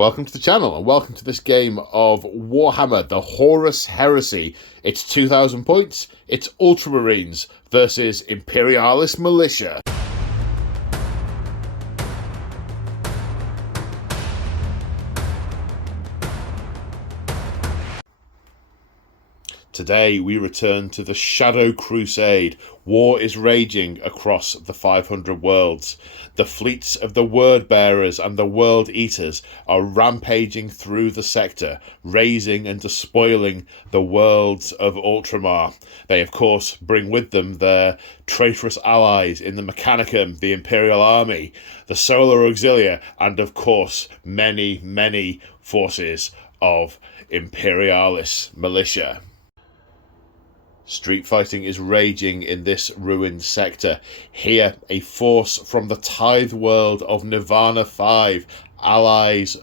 Welcome to the channel and welcome to this game of Warhammer, the Horus Heresy. It's 2,000 points, it's Ultramarines versus Imperialis Militia. Today we return to the Shadow Crusade. War is raging across the 500 worlds. The fleets of the Word Bearers and the World Eaters are rampaging through the sector, razing and despoiling the worlds of Ultramar. They of course bring with them their traitorous allies in the Mechanicum, the Imperial Army, the Solar Auxilia, and of course many forces of Imperialis Militia. Street fighting is raging in this ruined sector. Here, a force from the Tithe world of Nirvana 5, allies,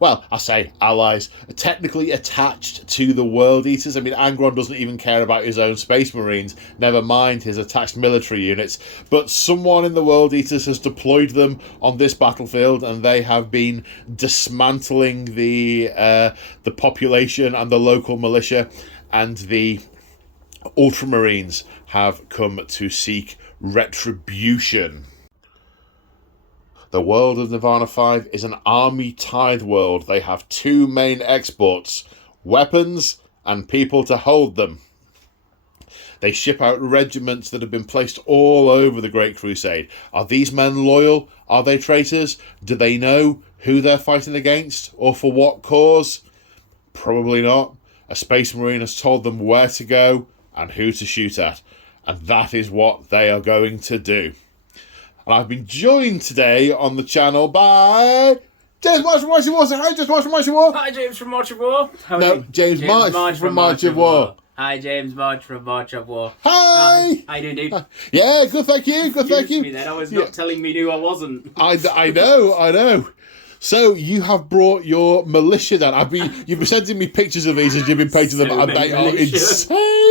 well, I say allies, technically attached to the World Eaters. I mean, Angron doesn't even care about his own Space Marines, never mind his attached military units, but someone in the World Eaters has deployed them on this battlefield, and they have been dismantling the population and the local militia, and the Ultramarines have come to seek retribution. The world of Nirvana 5 is an army tithe world. They have two main exports, weapons and people to hold them. They ship out regiments that have been placed all over the Great Crusade. Are these men loyal? Are they traitors? Do they know who they're fighting against or for what cause? Probably not. A Space Marine has told them where to go and who to shoot at, and that is what they are going to do. And I've been joined today on the channel by James March from March of War. Say hi, James March from March of War. Hi, James from March of War. James March from March of War. Hi, James March from March of War. Hi. How you doing, dude? Yeah, good, thank you. Good, thank you. Me then. I was not telling me who I wasn't. I know. So you have brought your militia down. You've been sending me pictures of these as you've been painting them, and they are insane.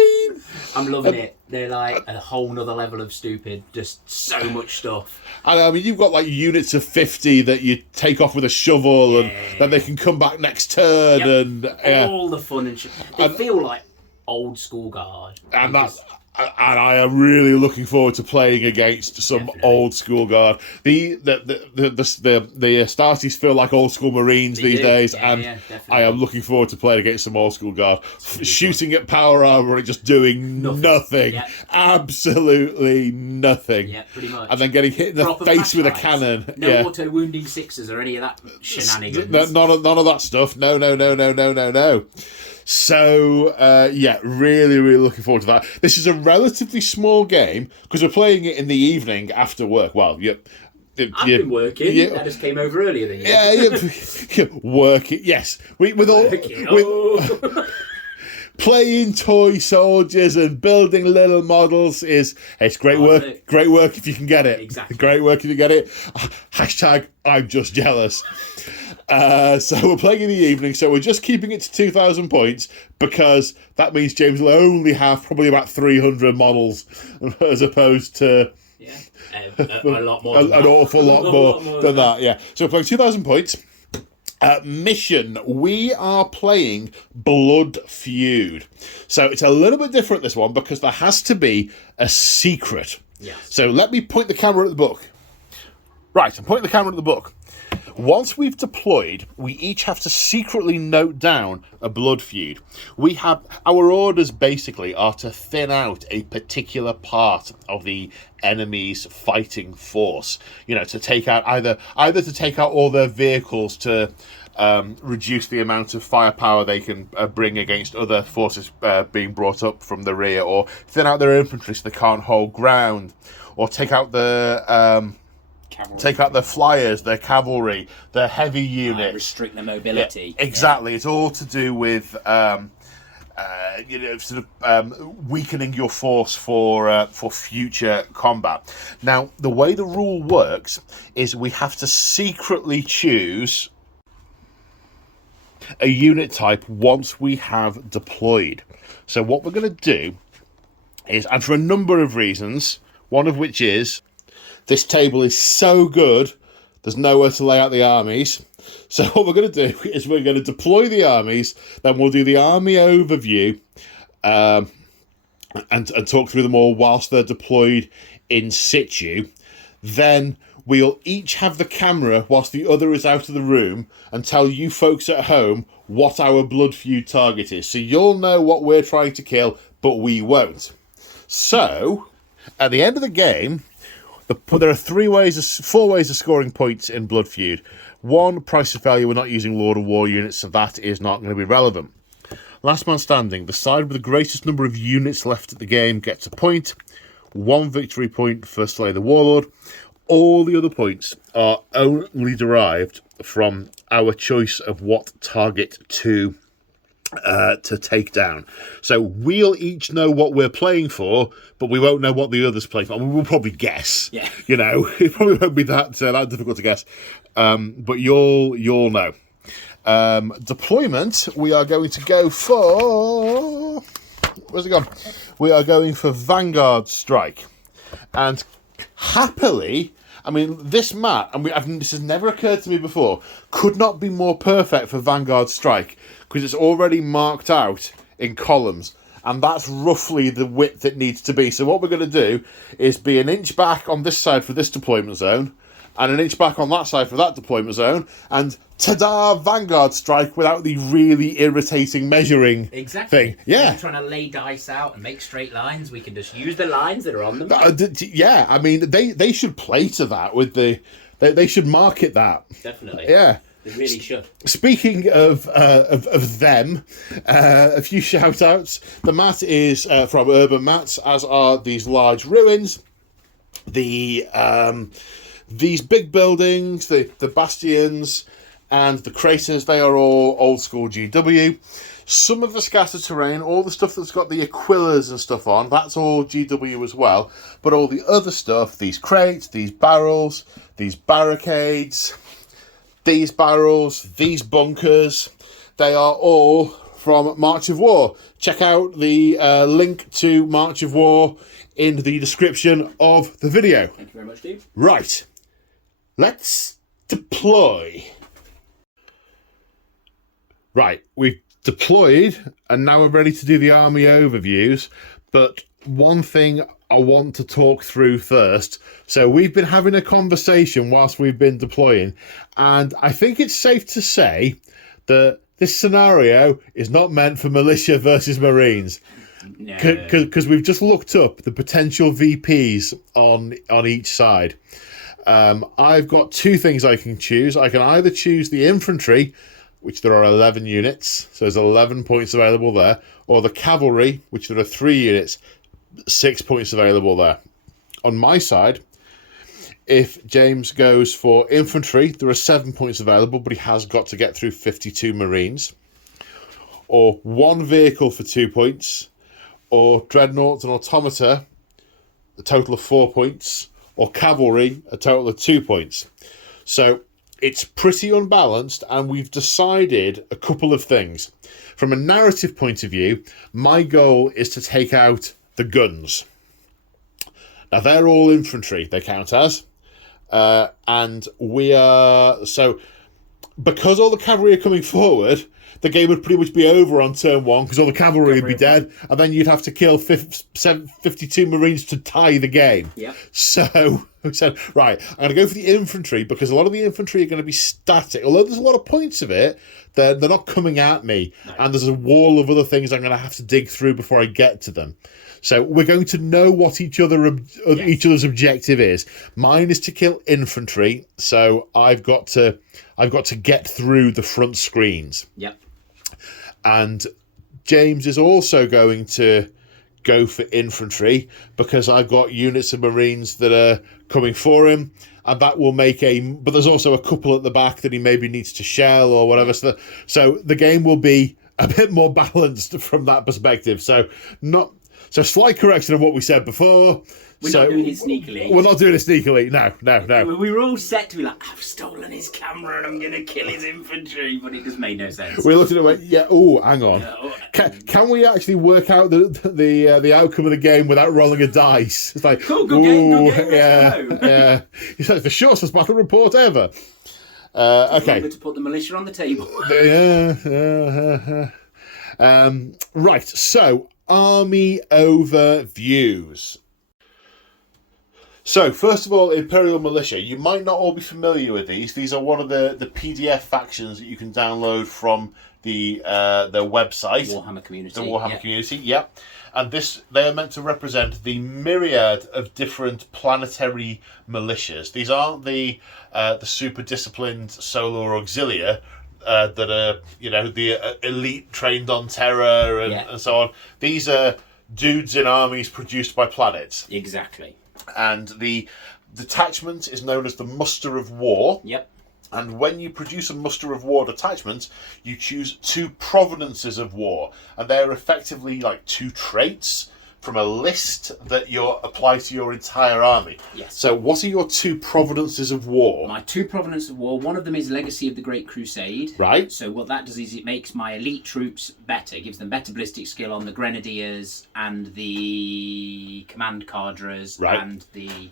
I'm loving it. They're like a whole nother level of stupid. Just so much stuff. And I mean, you've got like units of 50 that you take off with a shovel, and then they can come back next turn, and all the fun and shit. They feel like old school guard, and I am really looking forward to playing against some old school guard. The Astartes feel like old school Marines these days, and I am looking forward to playing against some old school guard. Shooting at power armor and just doing nothing. Absolutely nothing. Yeah, pretty much. And then getting hit in the face with a cannon. No auto wounding sixes or any of that shenanigans. None of that stuff. No. So, really looking forward to that. This is a relatively small game because we're playing it in the evening after work. Well, I've been working. I just came over earlier than you. Working. Yes, playing toy soldiers and building little models it's great work. Great work if you can get it. Exactly. Great work if you get it. Hashtag I'm just jealous. So we're playing in the evening, so we're just keeping it to 2,000 points because that means James will only have probably about 300 models as opposed to a lot more. An awful lot more than that. Yeah. So we're playing 2,000 points. Mission, we are playing Blood Feud. So it's a little bit different, this one, because there has to be a secret. Yes. So let me point the camera at the book. Right, I'm pointing the camera at the book. Once we've deployed, we each have to secretly note down a blood feud. We have our orders basically are to thin out a particular part of the enemy's fighting force. You know, to take out either to take out all their vehicles to reduce the amount of firepower they can bring against other forces being brought up from the rear, or thin out their infantry so they can't hold ground, or take out the flyers, their cavalry, their heavy units. Restrict their mobility. Yeah, exactly. Yeah. It's all to do with weakening your force for future combat. Now, the way the rule works is we have to secretly choose a unit type once we have deployed. So what we're going to do is, and for a number of reasons, one of which is this table is so good There's nowhere to lay out the armies. So what we're going to do is we're going to deploy the armies, then we'll do the army overview, and talk through them all whilst they're deployed in situ. Then we'll each have the camera whilst the other is out of the room and tell you folks at home what our blood feud target is. So you'll know what we're trying to kill, but we won't. So, at the end of the game, there are 4 ways of scoring points in Blood Feud. 1, price of failure. We're not using Lord of War units, so that is not going to be relevant. Last man standing. The side with the greatest number of units left at the game gets a point. 1 victory point for Slay the Warlord. All the other points are only derived from our choice of what target to take down. So we'll each know what we're playing for, but we won't know what the others play for. I mean, we'll probably guess. Yeah. You know, it probably won't be that difficult to guess. But you'll know. Deployment, we are going to go for... Where's it gone? We are going for Vanguard Strike. And happily... I mean, this map, and this has never occurred to me before, could not be more perfect for Vanguard Strike, because it's already marked out in columns, and that's roughly the width it needs to be. So what we're going to do is be an inch back on this side for this deployment zone, and an inch back on that side for that deployment zone, and ta-da, Vanguard Strike without the really irritating measuring thing. Yeah. If you're trying to lay dice out and make straight lines, we can just use the lines that are on them. Yeah, I mean, they should play to that with the... They should market that. Definitely. Yeah. They really should. Speaking of them, a few shout-outs. The mat is from Urban Mats, as are these large ruins. These big buildings, the bastions, and the craters, they are all old school GW. Some of the scattered terrain, all the stuff that's got the Aquillas and stuff on, that's all GW as well. But all the other stuff, these crates, these barrels, these barricades, these barrels, these bunkers, they are all from March of War. Check out the link to March of War in the description of the video. Thank you very much, Steve. Right. Let's deploy. Right, we've deployed, and now we're ready to do the army overviews. But one thing I want to talk through first. So we've been having a conversation whilst we've been deploying, and I think it's safe to say that this scenario is not meant for Militia versus Marines. Because we've just looked up the potential VPs on each side. I've got 2 things I can choose. I can either choose the infantry, which there are 11 units, so there's 11 points available there, or the cavalry, which there are 3 units, 6 points available there. On my side, if James goes for infantry, there are 7 points available, but he has got to get through 52 Marines. Or 1 vehicle for 2 points, or dreadnoughts and automata, a total of 4 points, or cavalry, a total of 2 points. So it's pretty unbalanced, and we've decided a couple of things. From a narrative point of view, my goal is to take out the guns. Now, they're all infantry, they count as. And we are... So, because all the cavalry are coming forward, the game would pretty much be over on turn 1, because all the cavalry would be dead, and then you'd have to kill 52 Marines to tie the game. Yeah. So we said, right, I'm going to go for the infantry, because a lot of the infantry are going to be static. Although there's a lot of points of it, they're not coming at me. No. And there's a wall of other things I'm going to have to dig through before I get to them. So we're going to know what each other's objective is. Mine is to kill infantry, so I've got to get through the front screens. Yep. And James is also going to go for infantry, because I've got units of Marines that are coming for him, and that will make but there's also a couple at the back that he maybe needs to shell or whatever. So the game will be a bit more balanced from that perspective. So So slight correction of what we said before. We're not doing it sneakily. We're not doing it sneakily. No. We were all set to be like, I've stolen his camera and I'm going to kill his infantry, but it just made no sense. We looked at it and went, yeah, oh, hang on. Can we actually work out the outcome of the game without rolling a dice? It's like, cool, good game, yeah. It's like the shortest battle report ever. Okay. To put the militia on the table. Right, so army overviews. So, first of all, Imperial Militia. You might not all be familiar with these. These are one of the PDF factions that you can download from their website. Warhammer community. The Warhammer community, yeah. And they are meant to represent the myriad of different planetary militias. These aren't the super disciplined Solar Auxilia that are, the elite trained on terror and so on. These are dudes in armies produced by planets. Exactly. And the detachment is known as the Muster of War. Yep. And when you produce a Muster of War detachment, you choose 2 provenances of war. And they're effectively like 2 traits from a list that you apply to your entire army. Yes. So what are your 2 provenances of war? My 2 provenances of war, one of them is Legacy of the Great Crusade. Right. So what that does is it makes my elite troops better. It gives them better ballistic skill on the Grenadiers and the Command Cadres and the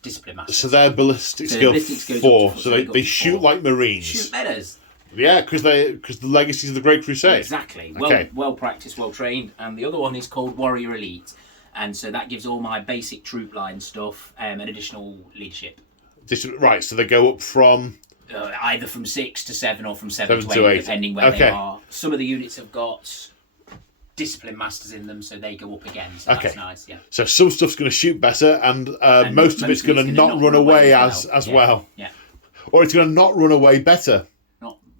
Discipline Masters. So their ballistic skill 4. So they shoot like Marines. Shoot letters. Yeah, because the Legacies of the Great Crusade. Exactly. Okay. Well practiced, well trained. And the other one is called Warrior Elite. And so that gives all my basic troop line stuff an additional leadership. Right, so they go up from... either from 6 to 7 or from 7 to 8, depending where they are. Some of the units have got Discipline Masters in them, so they go up again. So that's nice, yeah. So some stuff's going to shoot better, and most of it's going to not run away as well. Yeah. Or it's going to not run away better.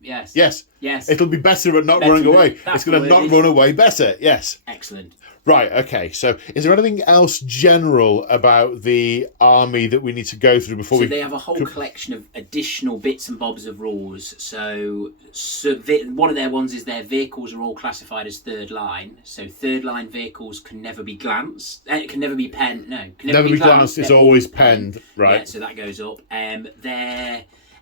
Yes. It'll be better at not running away. It's going to not run away better. Yes. Excellent. Right, okay. So is there anything else general about the army that we need to go through before So they have a whole collection of additional bits and bobs of rules. So one of their ones is their vehicles are all classified as third line. So third line vehicles can never be glanced. Can never be penned. No, can never be glanced. It's always penned. Right. Yeah, so that goes up.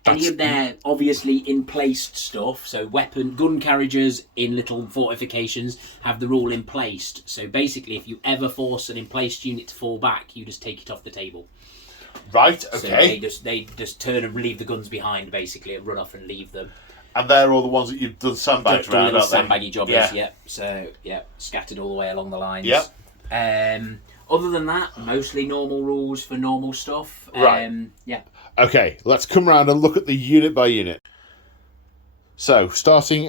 Any of their obviously in-placed stuff, so gun carriages in little fortifications have the rule in-placed. So basically, if you ever force an in-placed unit to fall back, you just take it off the table. Right, okay. So they just turn and leave the guns behind, basically, and run off and leave them. And they're all the ones that you've done sandbags around, aren't they? Sandbaggy jobbers, yeah. So, scattered all the way along the lines. Other than that, mostly normal rules for normal stuff. Right. Okay, let's come around and look at the unit by unit. So,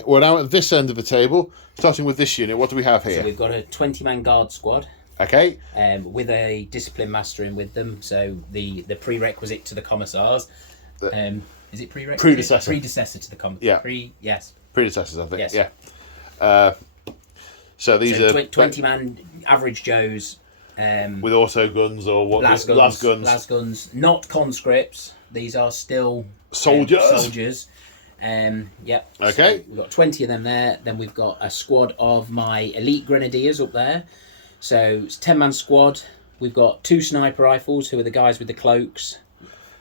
we're now at this end of the table, starting with this unit. What do we have here? So we've got a 20-man guard squad. Okay. With a discipline master in with them. So the prerequisite to the commissars. Is it prerequisite? Predecessor to the commissars. Yeah. Yes. Predecessors, I think. Yes. Yeah. So these are 20-man average Joes. With auto guns or what? Las guns. Not conscripts. These are still soldiers. Yep. Okay. So we've got 20 of them there. Then we've got a squad of my elite grenadiers up there. So it's 10-man squad. We've got 2 sniper rifles, who are the guys with the cloaks.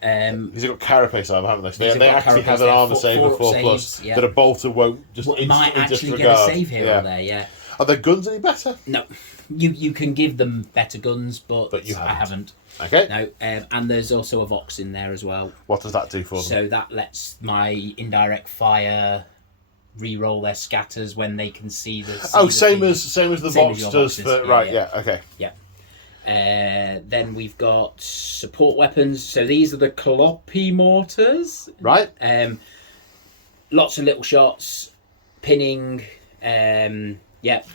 These have got carapace armor, haven't they? They actually have an armor save of 4+, that a bolter won't just might actually disregard. get a save hero there, yeah. Are their guns any better? No. You can give them better guns, but you haven't. I haven't. Okay. No, and there's also a Vox in there as well. What does that do for them? So that lets my indirect fire re-roll their scatters when they can see the. Same as the Vox does for okay. Yeah. Then we've got support weapons. So these are the Kloppy mortars. Right. Lots of little shots, pinning.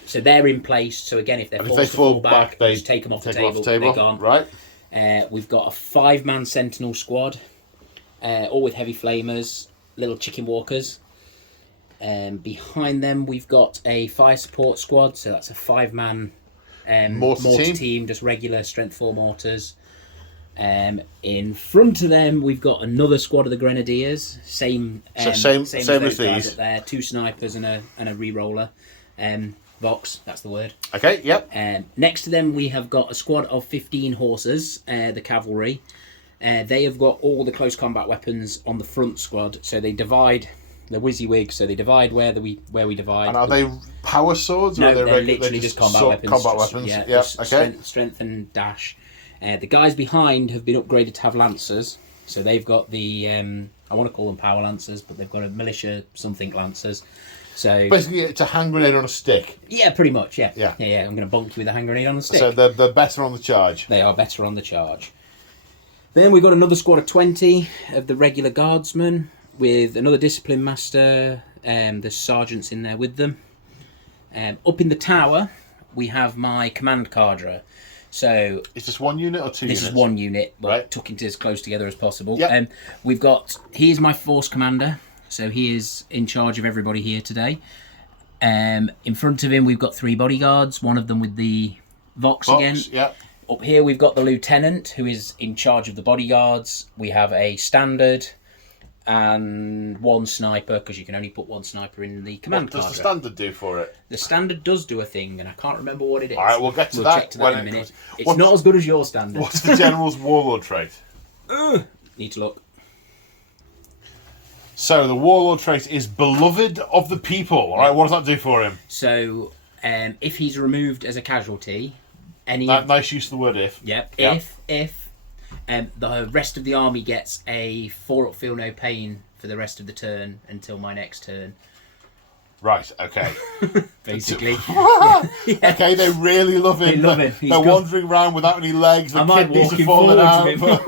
So they're in place. So again, if they're forced to fall back, they just take them off the table. They're gone. Right. We've got a 5-man sentinel squad, all with heavy flamers, little chicken walkers. Behind them, we've got a fire support squad. So that's a 5-man mortar team, just regular strength 4 mortars. In front of them, we've got another squad of the Grenadiers. Same as these. Up there, 2 snipers and a re-roller. Vox, that's the word. Okay, yep. Next to them, we have got a squad of 15 horses, the cavalry. They have got all the close combat weapons on the front squad, so they divide the WYSIWYG, so they divide where we divide. And are they power swords? No, or they're literally just combat weapons. Combat weapons, Yeah, okay. Strength and dash. The guys behind have been upgraded to have lancers, so they've got the, I want to call them power lancers, but they've got a militia something lancers. So basically, it's a hand grenade on a stick. Yeah, pretty much, yeah. Yeah. I'm going to bonk you with a hand grenade on the stick. So they're better on the charge. They are better on the charge. Then we've got another squad of 20 of the regular guardsmen with another discipline master. There's sergeants in there with them. Up in the tower, we have my command cadre. So is this one unit or two units? This is one unit, but right. tucking it as close together as possible. Yep. He is my force commander, so he is in charge of everybody here today. In front of him, we've got 3 bodyguards, one of them with the Vox again. Yep. Up here, we've got the lieutenant, who is in charge of the bodyguards. We have a standard and 1 sniper, because you can only put 1 sniper in the command cadre. What does the standard do for it? The standard does do a thing, and I can't remember what it is. All right, we'll get to that. Check to that in a minute. It's not as good as your standard. What's the general's warlord trait? Need to look. So the warlord trait is beloved of the people. All right, what does that do for him? So if he's removed as a casualty, nice use of the word if. Yep. If the rest of the army gets a 4-up feel no pain for the rest of the turn until my next turn. Right, okay. Basically. Yeah. Okay, they really love him. They love him. They're wandering around without any legs. The kidneys are falling out.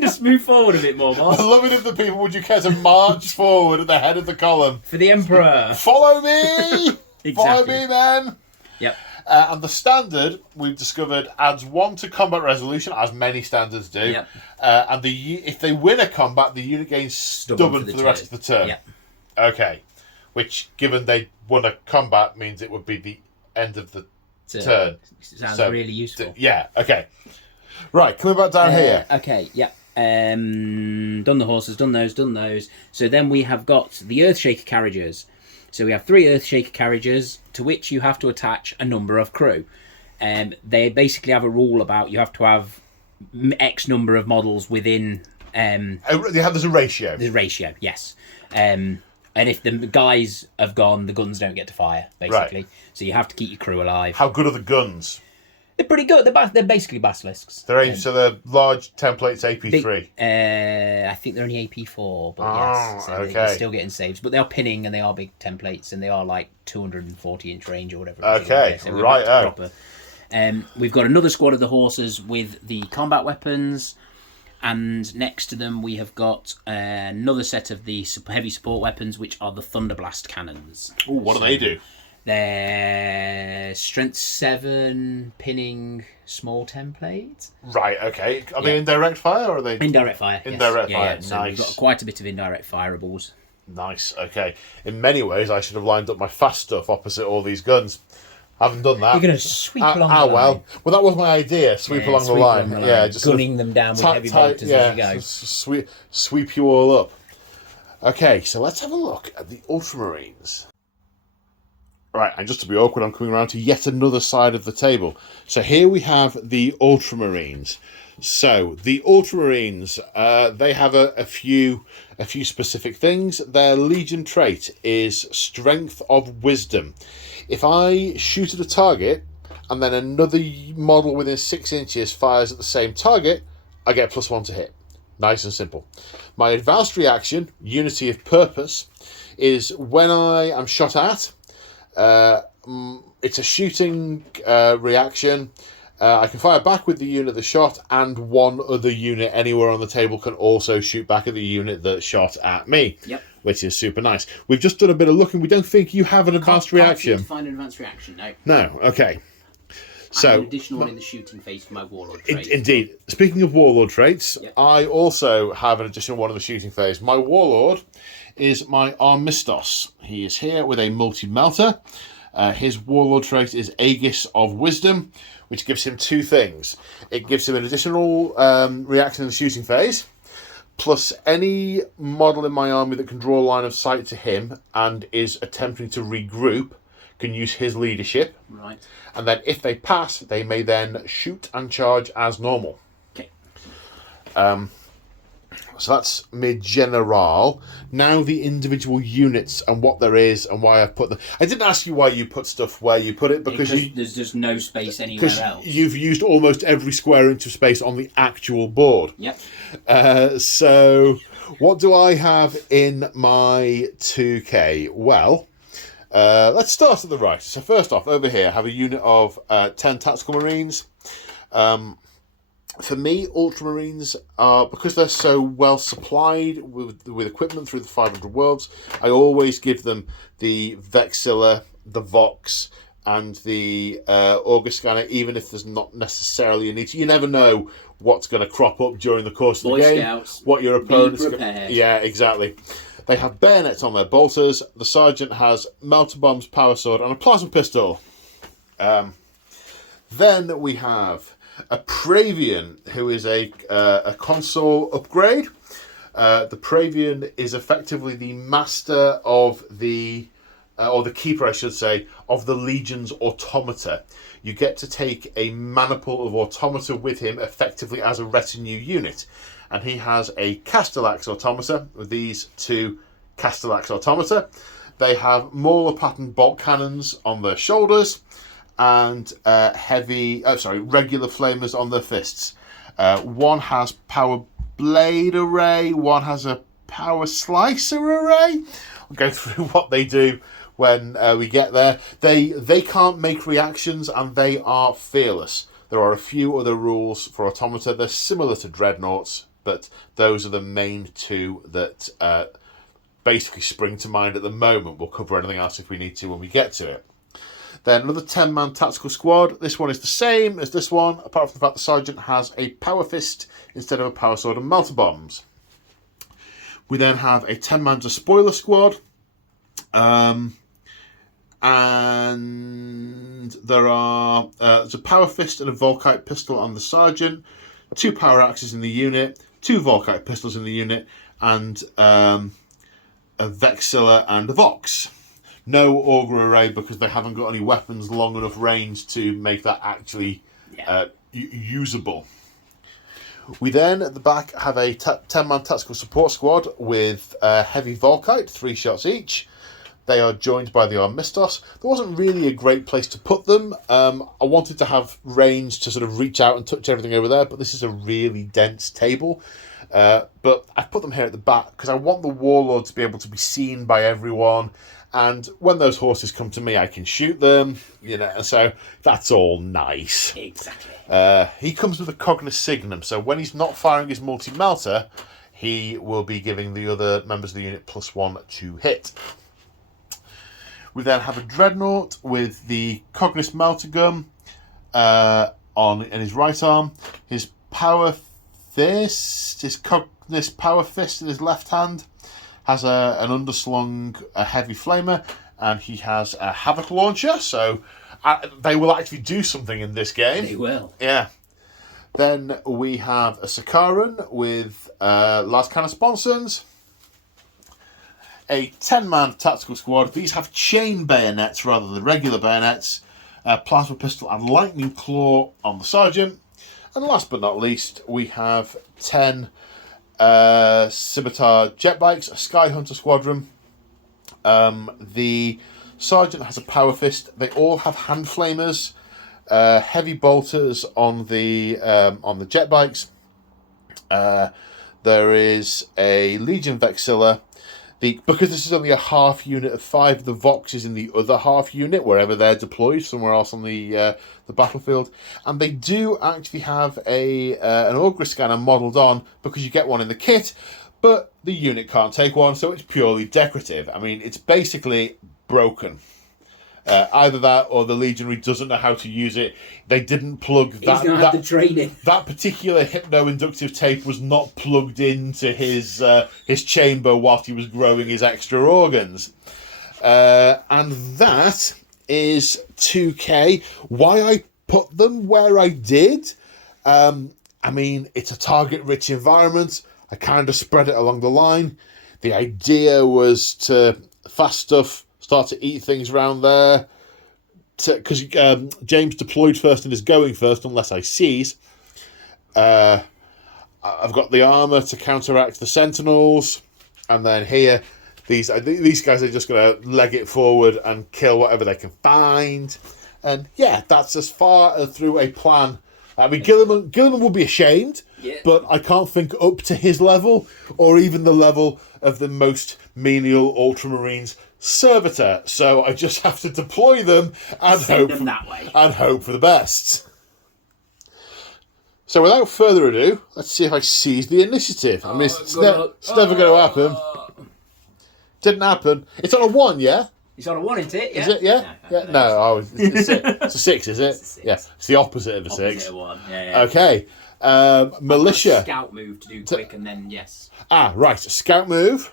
Just move forward a bit more, boss. Beloved of the people, would you care to march forward at the head of the column? For the Emperor. Follow me! Exactly. Follow me, men! Yep. And the standard, we've discovered, adds 1 to combat resolution, as many standards do. Yep. And if they win a combat, the unit gains stubborn for the rest of the turn. Yep. Okay. Which, given they won a combat, means it would be the end of the turn. Sounds really useful. Yeah, okay. Right, coming back down here. Okay, yep. Done the horses, done those. So then we have got the Earthshaker carriages. So we have 3 Earthshaker carriages to which you have to attach a number of crew. They basically have a rule about you have to have X number of models within... There's a ratio. There's a ratio, yes. And if the guys have gone, the guns don't get to fire, basically. Right. So you have to keep your crew alive. How good are the guns? They're pretty good. They're basically basilisks. So they're large templates AP3. I think they're only AP4, but yes. So okay. they're still getting saves. But they are pinning and they are big templates and they are like 240-inch range or whatever. Okay, so right. We've got another squad of the horses with the combat weapons. And next to them, we have got another set of the heavy support weapons, which are the Thunderblast cannons. Ooh, what do they do? They're strength 7 pinning small template. Right, okay. Are they indirect fire or are they... Indirect fire, yes. Indirect fire, So nice. we've got quite a bit of indirect fireables. Nice, okay. In many ways, I should have lined up my fast stuff opposite all these guns. I haven't done that. You're going to sweep along the line. Well, that was my idea. Sweep along the line. Yeah, just gunning them down with heavy bolters as you go. Sweep you all up. Okay, so let's have a look at the Ultramarines. Right, and just to be awkward, I'm coming around to yet another side of the table. So here we have the Ultramarines. So the Ultramarines, they have a few specific things. Their Legion trait is Strength of Wisdom. If I shoot at a target and then another model within 6 inches fires at the same target, I get +1 to hit. Nice and simple. My advanced reaction, Unity of Purpose, is when I am shot at. It's a shooting reaction. I can fire back with the unit that shot, and one other unit anywhere on the table can also shoot back at the unit that shot at me. Yep. Which is super nice. We've just done a bit of looking. We don't think you have an advanced reaction. Can't seem to find an advanced reaction, no. No, okay. So, I have an additional one in the shooting phase for my Warlord trait. Indeed. Speaking of Warlord traits, yep. I also have an additional one in the shooting phase. My Warlord is my Armistos. He is here with a multi-melter. His Warlord trait is Aegis of Wisdom, which gives him 2 things. It gives him an additional reaction in the shooting phase, plus any model in my army that can draw a line of sight to him and is attempting to regroup can use his leadership. Right. And then if they pass, they may then shoot and charge as normal. Okay. So that's mid general. Now the individual units and what there is and why I put them. I didn't ask you why you put stuff where you put it because there's just no space anywhere else. You've used almost every square inch of space on the actual board. Yep. So what do I have in my 2K? Well, let's start at the right. So first off, over here, I have a unit of 10 Tactical Marines. For me, Ultramarines are, because they're so well supplied with equipment through the 500 worlds, I always give them the Vexilla, the Vox, and the Auger Scanner, even if there's not necessarily a need to. You never know what's going to crop up during the course of the game. Scouts, what your opponent's be prepared. Yeah, exactly. They have bayonets on their bolters. The sergeant has melter bombs, power sword, and a plasma pistol. Then we have a Praevian, who is a console upgrade. The Praevian is effectively the master of the, or the keeper, I should say, of the Legion's automata. You get to take a maniple of automata with him, effectively as a retinue unit. And he has a Castellax automata with these two Castellax automata. They have Mauler pattern bolt cannons on their shoulders, and regular flamers on their fists. One has power blade array, one has a power slicer array. I'll go through what they do when we get there. They can't make reactions, and they are fearless. There are a few other rules for automata. They're similar to dreadnoughts, but those are the main two that basically spring to mind at the moment. We'll cover anything else if we need to when we get to it. Then another 10-man tactical squad. This one is the same as this one, apart from the fact the sergeant has a power fist instead of a power sword and melter bombs. We then have a 10-man despoiler squad. And there's a power fist and a Volkite pistol on the sergeant, 2 power axes in the unit, 2 Volkite pistols in the unit, and a Vexilla and a Vox. No auger array because they haven't got any weapons long enough range to make that actually usable. We then, at the back, have a 10-man tactical support squad with heavy Volkite, 3 shots each. They are joined by the Armistos. There wasn't really a great place to put them. I wanted to have range to sort of reach out and touch everything over there, but this is a really dense table. But I put them here at the back because I want the Warlord to be able to be seen by everyone. And when those horses come to me, I can shoot them, and so that's all nice. Exactly. He comes with a Cognoscignum, so when he's not firing his multi-melter, he will be giving the other members of the unit +1 to hit. We then have a Dreadnought with the Cognis Melter Gun in his right arm, his Power Fist, his Cognis Power Fist in his left hand, has an underslung heavy flamer, and he has a Havoc Launcher, so they will actually do something in this game. They will. Yeah. Then we have a Sakaran with Las Canas Sponsons, a 10-man tactical squad. These have chain bayonets rather than regular bayonets, plasma pistol and lightning claw on the sergeant. And last but not least, we have 10 Scimitar jet bikes, a Sky Hunter squadron. The sergeant has a power fist. They all have hand flamers, heavy bolters on the jet bikes. There is a Legion Vexilla. Because this is only a half unit of 5, the Vox is in the other half unit, wherever they're deployed, somewhere else on the battlefield. And they do actually have an Auger Scanner modelled on, because you get one in the kit, but the unit can't take one, so it's purely decorative. I mean, it's basically broken. Either that or the legionary doesn't know how to use it. They didn't plug that. He's not had the training. That particular hypno-inductive tape was not plugged into his chamber whilst he was growing his extra organs. And that is 2K. Why I put them where I did? I mean, it's a target-rich environment. I kind of spread it along the line. The idea was to fast stuff start to eat things around there. because James deployed first and is going first, unless I seize. I've got the armour to counteract the sentinels, and then here, these guys are just going to leg it forward and kill whatever they can find. And yeah, that's as far as through a plan. I mean, Gilliman will be ashamed, but I can't think up to his level, or even the level of the most menial Ultramarines servitor. So I just have to deploy them and hope for the best. So without further ado, let's see if I seize the initiative. I mean, it's never going to happen. Didn't happen. It's on a 1, yeah? It's on a 1, isn't it? Yeah. Is it? Yeah? No, it's a 6, is it? It's a 6. Yeah, it's the opposite of a 6. Opposite of 1. Yeah. Okay. Militia. Scout move to do quick, and then yes. Right. Scout move.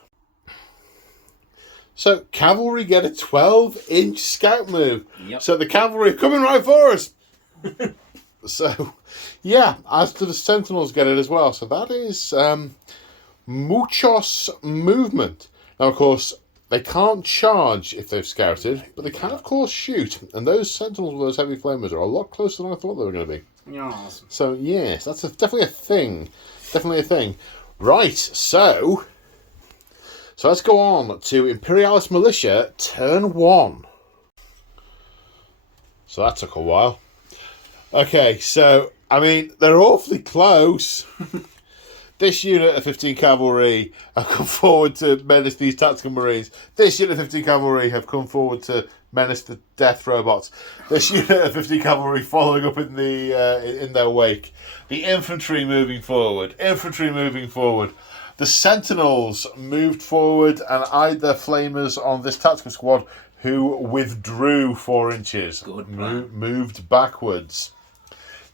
So cavalry get a 12-inch scout move. Yep. So the cavalry are coming right for us. So, yeah, as to the sentinels get it as well. So that is muchos movement. Now, of course, they can't charge if they've scouted, but they can, of course, shoot. And those sentinels with those heavy flamers are a lot closer than I thought they were going to be. Yes. So, yes, that's definitely a thing. Definitely a thing. Right, so let's go on to Imperialis Militia, turn 1. So that took a while. Okay, so, I mean, they're awfully close. This unit of 15 cavalry have come forward to menace these tactical marines. This unit of 15 cavalry have come forward to menace the death robots. This unit of 15 cavalry following up in in their wake. The infantry moving forward. The sentinels moved forward and eyed their flamers on this tactical squad, who withdrew 4 inches. Moved backwards.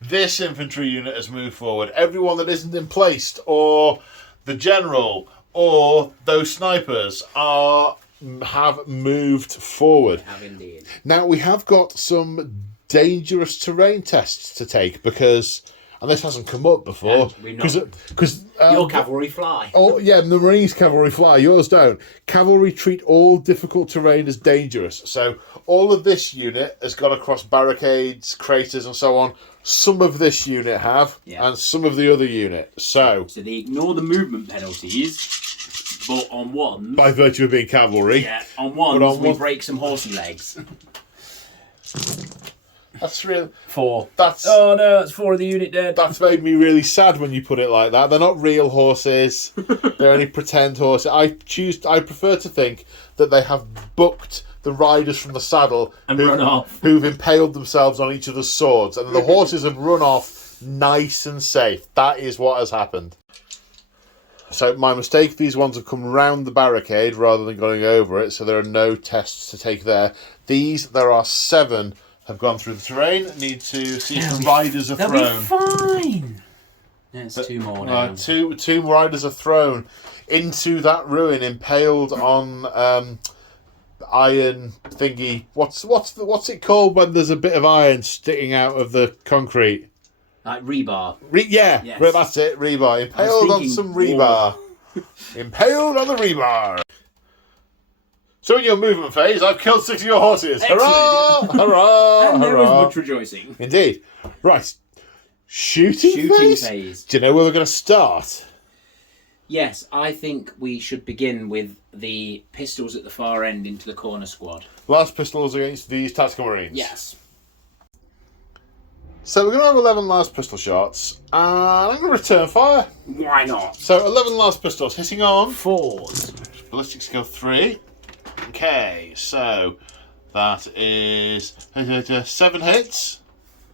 This infantry unit has moved forward. Everyone that isn't emplaced, or the general, or those snipers have moved forward. Have indeed. Now, we have got some dangerous terrain tests to take, because, and this hasn't come up before, because your cavalry fly. Oh yeah, the Marines cavalry fly. Yours don't. Cavalry treat all difficult terrain as dangerous. So all of this unit has got across barricades, craters, and so on. Some of this unit have, and some of the other unit. So they ignore the movement penalties, but on one, by virtue of being cavalry, on one we break some horsey legs. That's real. 4. That's 4 of the unit dead. That's made me really sad when you put it like that. They're not real horses. They're only pretend horses. I prefer to think that they have booked the riders from the saddle and run off, who've impaled themselves on each other's swords, and the horses have run off nice and safe. That is what has happened. So my mistake, these ones have come round the barricade rather than going over it, so there are no tests to take there. There are 7 have gone through the terrain. Need to see if the riders are thrown. They'll be fine. There's 2 more now. Two riders are thrown into that ruin, impaled on iron thingy. What's it called when there's a bit of iron sticking out of the concrete? Like rebar. Yes. That's it. Rebar. Impaled on some rebar. Impaled on the rebar. So in your movement phase, I've killed 6 of your horses. Excellent. Hurrah! Hurrah! And there was hurrah. much rejoicing. Indeed. Right. Shooting phase? Do you know where we're going to start? Yes, I think we should begin with the pistols at the far end into the corner squad. Last pistols against these tactical marines. Yes. So we're going to have 11 last pistol shots, and I'm going to return fire. Why not? So 11 last pistols, hitting on 4s. Ballistic skill 3. Okay, so that is 7 hits,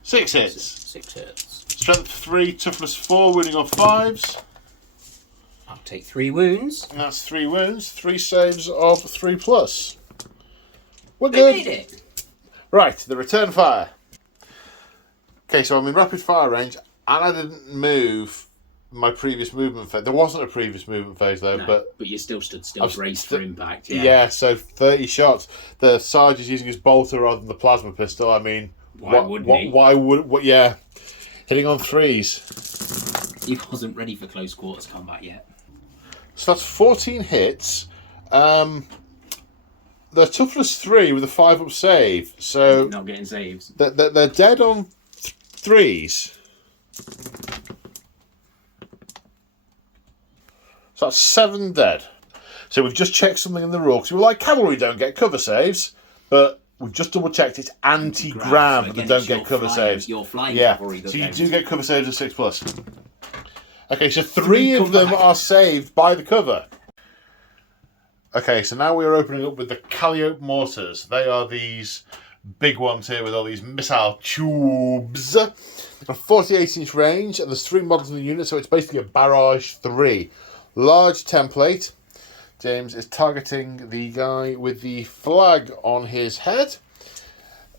6 hits. 6 hits. Strength 3, toughness 4, wounding on 5s. I'll take 3 wounds. And that's 3 wounds, 3 saves of 3+. We're good. We made it. Right, the return fire. Okay, so I'm in rapid fire range, and I didn't move my previous movement phase. There wasn't a previous movement phase though, No, but you still stood still, braced for impact. Yeah, so 30 shots. The Sarge is using his bolter rather than the plasma pistol. I mean, why would? Yeah, hitting on 3s. He wasn't ready for close quarters combat yet. So that's 14 hits. they're toughness 3 with a 5 up save. So Not getting saves. they're dead on 3s. So that's 7 dead. So we've just checked something in the rule, because we were like, cavalry don't get cover saves, but we've just double checked it's anti-grav So that again, don't it's get your cover flying- saves. Your flying Yeah, cavalry that so you don't. do get cover saves of 6+. Okay, so 3 come of them back. are saved by the cover. Okay, so now we're opening up with the Calliope mortars. They are these big ones here with all these missile tubes. They've got a 48-inch range, and there's 3 models in the unit, so it's basically a barrage 3. Large template. James is targeting the guy with the flag on his head.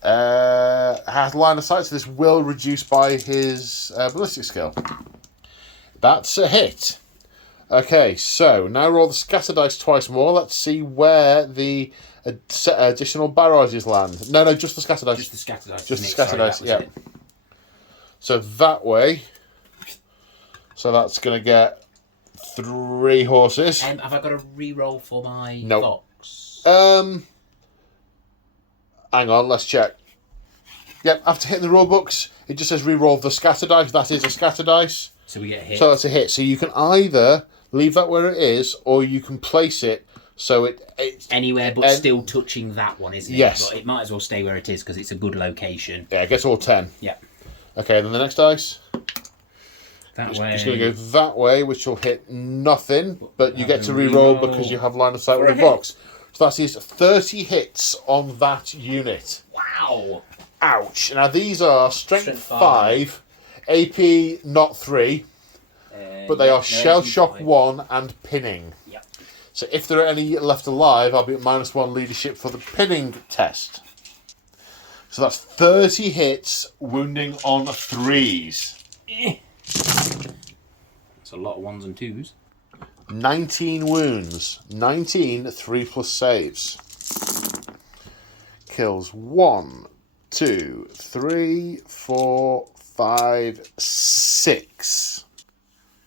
Has line of sight, so this will reduce by his ballistic skill. That's a hit. Okay, so now roll the scatter dice twice more. Let's see where the additional barrages land. No, just the scatter dice. Just the scatter dice. Just the Nick, scatter sorry, dice, that was yeah. it. So that way. So that's going to get 3 horses. Have I got a re-roll for my Nope. Vox? Hang on, let's check. Yep, after hitting the rule books, it just says re-roll the scatter dice. That is a scatter dice. So we get a hit. So that's a hit. So you can either leave that where it is, or you can place it so it's Anywhere but still touching that one, isn't it? Yes. But it might as well stay where it is because it's a good location. yeah, it gets all 10. Yeah. Okay, then the next dice. That way. It's going to go that way, which will hit nothing, but you Have get a to re-roll re-roll because you have line of sight for with a the hit. box. So that is 30 hits on that unit. Wow. Ouch. Now these are strength Strength 5, AP not 3, but they are shell shock 1 and pinning. Yeah. So if there are any left alive, I'll be at -1 leadership for the pinning test. So that's 30 hits, wounding on 3s. It's a lot of 1s and 2s. 19 wounds. 19 3+ saves. Kills 1, 2, 3, 4, 5, 6.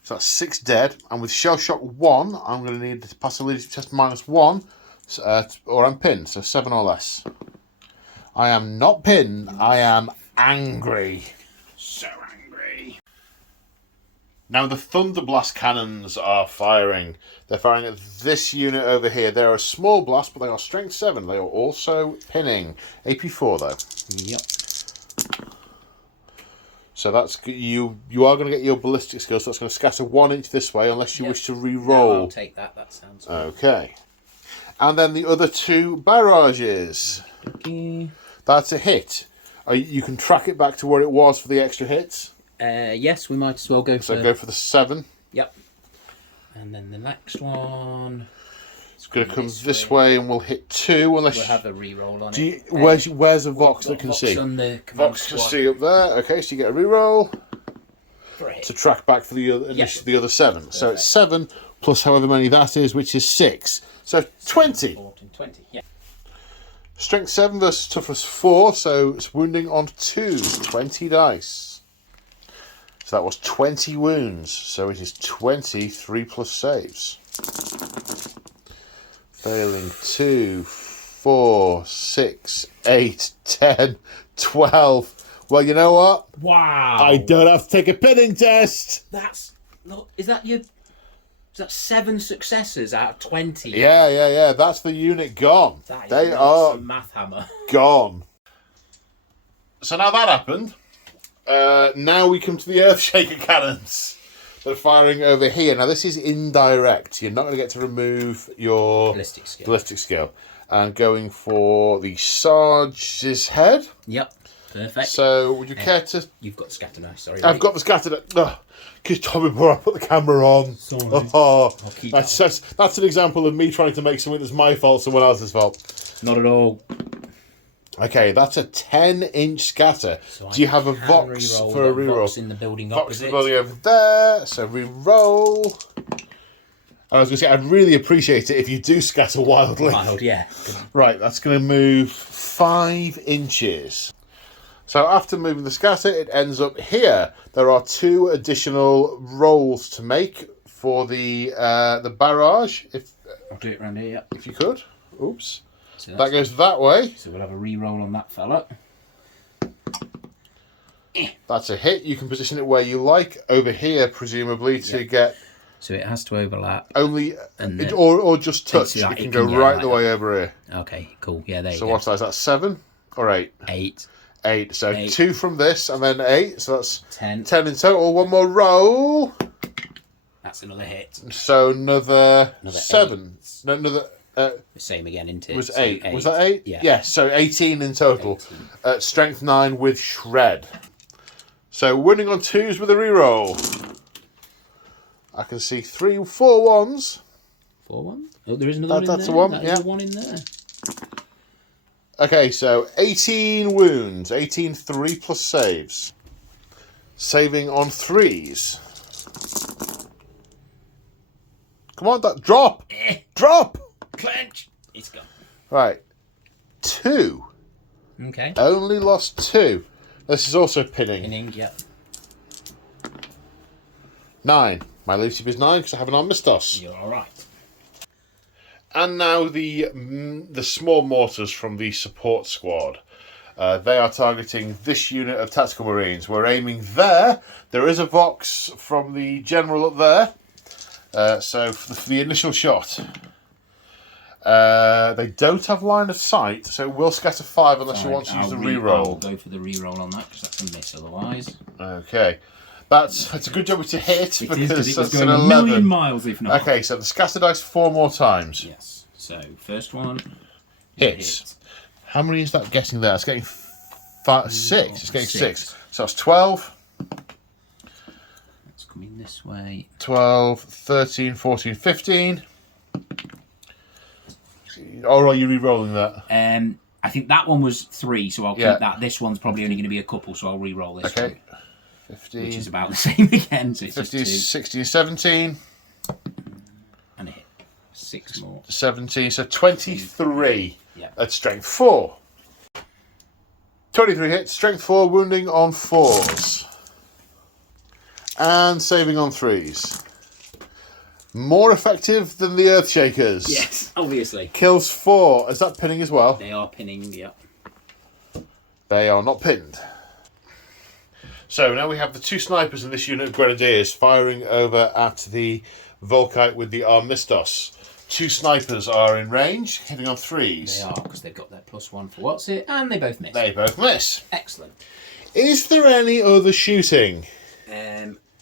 So that's 6 dead. And with shell shock 1, I'm going to need to pass the leadership test -1, or I'm pinned, so 7 or less. I am not pinned, I am angry. So angry. Now the Thunderblast cannons are firing. They're firing at this unit over here. They're a small blast, but they are strength 7. They are also pinning. AP4 though. Yep. So that's you are going to get your ballistic skill, so that's going to scatter 1 inch this way unless you Yep. wish to No, re-roll. I'll take that. That sounds good. Okay. And then the other 2 barrages. Okay. That's a hit. You can track it back to where it was for the extra hits. Yes, we might as well go So for... go for the 7. Yep. And then the next one... It's going to come this way and we'll hit 2 unless... We'll have a re-roll on Do it. you, where's a Vox that can Vox see? on the command Vox can squad see up there. Okay, so you get a reroll for a hit. to track back for the other, Yep. the other 7. So it's 7 plus however many that is, which is 6. So 20. 14, 20, yeah. Strength 7 versus toughness 4, so it's wounding on 2s. 20 dice. So that was 20 wounds. So it is 20 3+ saves. Failing 2, 4, 6, 8, 10, 12. Well, you know what? Wow. I don't have to take a pinning test. That's... Look, is that your... Is that 7 successes out of 20? Yeah. That's the unit gone. That is They not are some math hammer. gone. So now that happened, now we come to the Earthshaker cannons. They're firing over here. Now this is indirect. You're not going to get to remove your Ballistic skill. And going for the Sarge's head. Yep. Perfect. So would you care to... You've got the scatter dice, sorry. I've got the scattered... Because Tommy before I put the camera on. Sorry. Oh, I'll keep that's an example of me trying to make something that's my fault someone else's fault. Not at all. Okay, that's a 10-inch scatter. So Do you have a can Vox re-roll for a that reroll? Vox in the building Vox opposite. is building over there, so re-roll. I was going to say, I'd really appreciate it if you do scatter wildly. Wild, yeah. Right, that's going to move 5 inches. So after moving the scatter, it ends up here. There are 2 additional rolls to make for the barrage, if I'll do it around here, yeah. you could. Oops. So that goes that way. So we'll have a re-roll on that fella. That's a hit. You can position it where you like. Over here, presumably, to get... So it has to overlap. Only... or just touch. Like, it can go right the way over here. Okay, cool. Yeah, there you So go. what size? That's 7 or 8? 8. 8. So 8. 2 from this and then 8. So that's 10. 10 in total. One more roll. That's another hit. So another 7. 8. No, another... The same again, isn't it? Was So 8. Was that 8? Yeah. Yeah, so 18 in total. 18. Strength 9 with shred. So winning on 2s with a reroll. I can see 4 1s. 4 1? Oh, there is another one in that's there. a 1, There's a 1 in there. Okay, so 18 wounds. 18 3 plus saves. Saving on 3s. Come on, that drop! Drop! Clench! It's gone. Right. 2. Okay. Only lost 2. This is also pinning. Pinning, yep. 9. My leadership is 9 because I have an Armistos. You're alright. And now the small mortars from the support squad. They are targeting this unit of tactical marines. We're aiming there. There is a Vox from the general up there. So for the initial shot. They don't have line of sight, so we'll scatter 5 unless you want to use the reroll. I'll go for the reroll on that because that's a miss otherwise. Okay. It's a good job to hit because it was that's going an a 11. million miles if not. Okay, so the scatter dice 4 more times. Yes. So first one hits. How many is that getting there? It's getting 6. It's getting 6. So that's 12. It's coming this way. 12, 13, 14, 15. Or are you re-rolling that? I think that one was 3, so I'll keep that. This one's probably only going to be a couple, so I'll re-roll this one. 15. Which is about the same again. So it's 15, just 2. 16, 17. And a hit. 6 more. 17, so 23 Yep. at strength 4. 23 hits, strength 4, wounding on 4s. And saving on 3s. More effective than the Earthshakers. Yes, obviously. Kills 4. Is that pinning as well? They are pinning, yep. They are not pinned. So now we have the 2 snipers in this unit of grenadiers firing over at the Volkite with the Armistos. 2 snipers are in range, hitting on 3s. They are, because they've got their +1 for what's it, and they both miss. They both miss. Excellent. Is there any other shooting?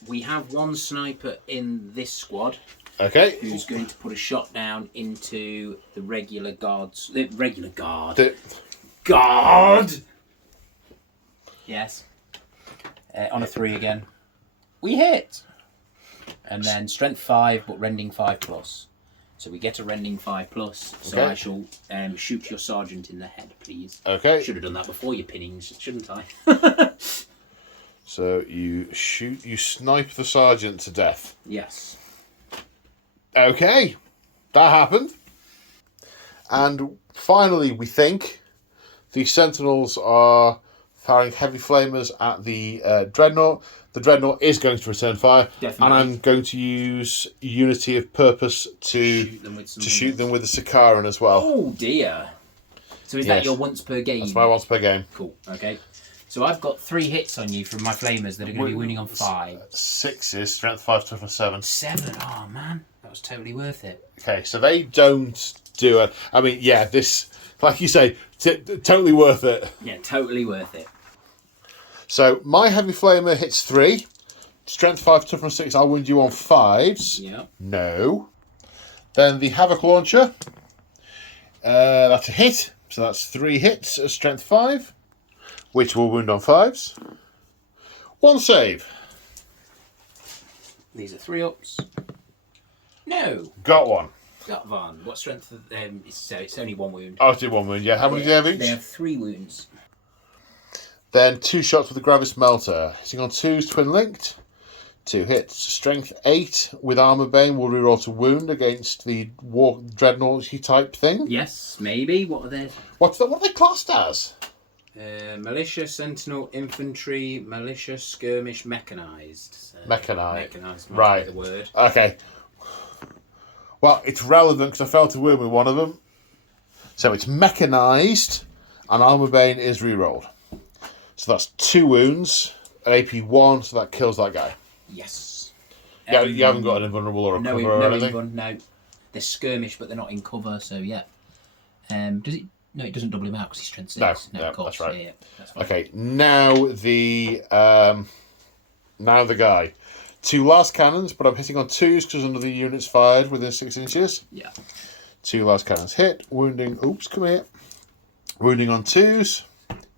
We have 1 sniper in this squad. Okay. Who's going to put a shot down into the regular guards. The regular guard. Guard! Yes. On a 3 again. We hit! And then strength 5, but rending 5 plus. So we get a rending 5 plus. So Okay. I shall shoot your sergeant in the head, please. Okay. Should have done that before your pinnings, shouldn't I? So you snipe the sergeant to death. Yes. Okay. That happened. And finally, we think the Sentinels are firing heavy flamers at the Dreadnought. The Dreadnought is going to return fire. Definitely. And I'm going to use Unity of Purpose to shoot them with the Sakaran as well. Oh dear. So is that your once per game? That's my once per game. Cool, okay. So I've got 3 hits on you from my flamers that are going to be wounding on 5. 6 is strength 5, toughness 7. 7? Oh man, that was totally worth it. Okay, so they don't do it. I mean, yeah, this, like you say, totally worth it. Yeah, totally worth it. So my heavy flamer hits 3. Strength 5, toughness 6, I'll wound you on 5s. Yeah. No. Then the Havoc Launcher. That's a hit. So that's 3 hits at strength 5. Which will wound on 5s. 1 save. These are 3 ups. No. Got 1. Got one. What strength? It's only 1 wound. I'll do 1 wound, yeah. How many do they have each? They have 3 wounds. Then 2 shots with the Gravis Melter. Hitting on 2s, twin linked. 2 hits. Strength 8 with Armour Bane will reroll to wound against the war dreadnought type thing. Yes, maybe. What are they? What are they classed as? Militia, Sentinel, Infantry, Militia, Skirmish, Mechanized. Mechanized. might Right. be the word. Okay. Well, it's relevant because I failed to wound with one of them. So it's mechanised, and Armour Bane is rerolled. So that's 2 wounds, an AP1, so that kills that guy. Yes. Yeah, you haven't got an invulnerable or a cover or anything? No. They're skirmish, but they're not in cover, so yeah. Does it? No, it doesn't double him out because he's strength 6. No, of course. that's right. Yeah, that's fine. Okay, now the guy. 2 last cannons, but I'm hitting on 2s because another unit's fired within 6 inches. Yeah. 2 last cannons hit, wounding. Oops, come here. Wounding on 2s.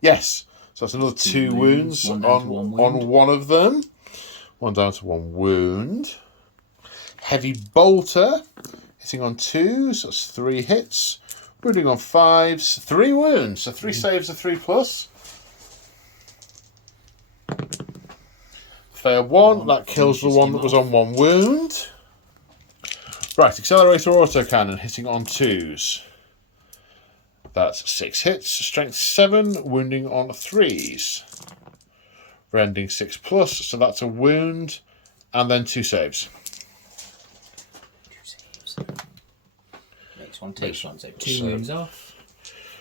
Yes. So that's another 2 wounds on one of them. 1 down to 1 wound. Heavy bolter, hitting on 2s. That's 3 hits. Wounding on 5s. 3 wounds. So 3 saves are 3+. Fail 1. That kills the one that was on 1 wound. Right, accelerator autocannon hitting on 2s. That's 6 hits, strength 7, wounding on 3s. Rending 6+, so that's a wound, and then 2 saves. 2 saves. Makes 1, takes 1, so 2 wounds off.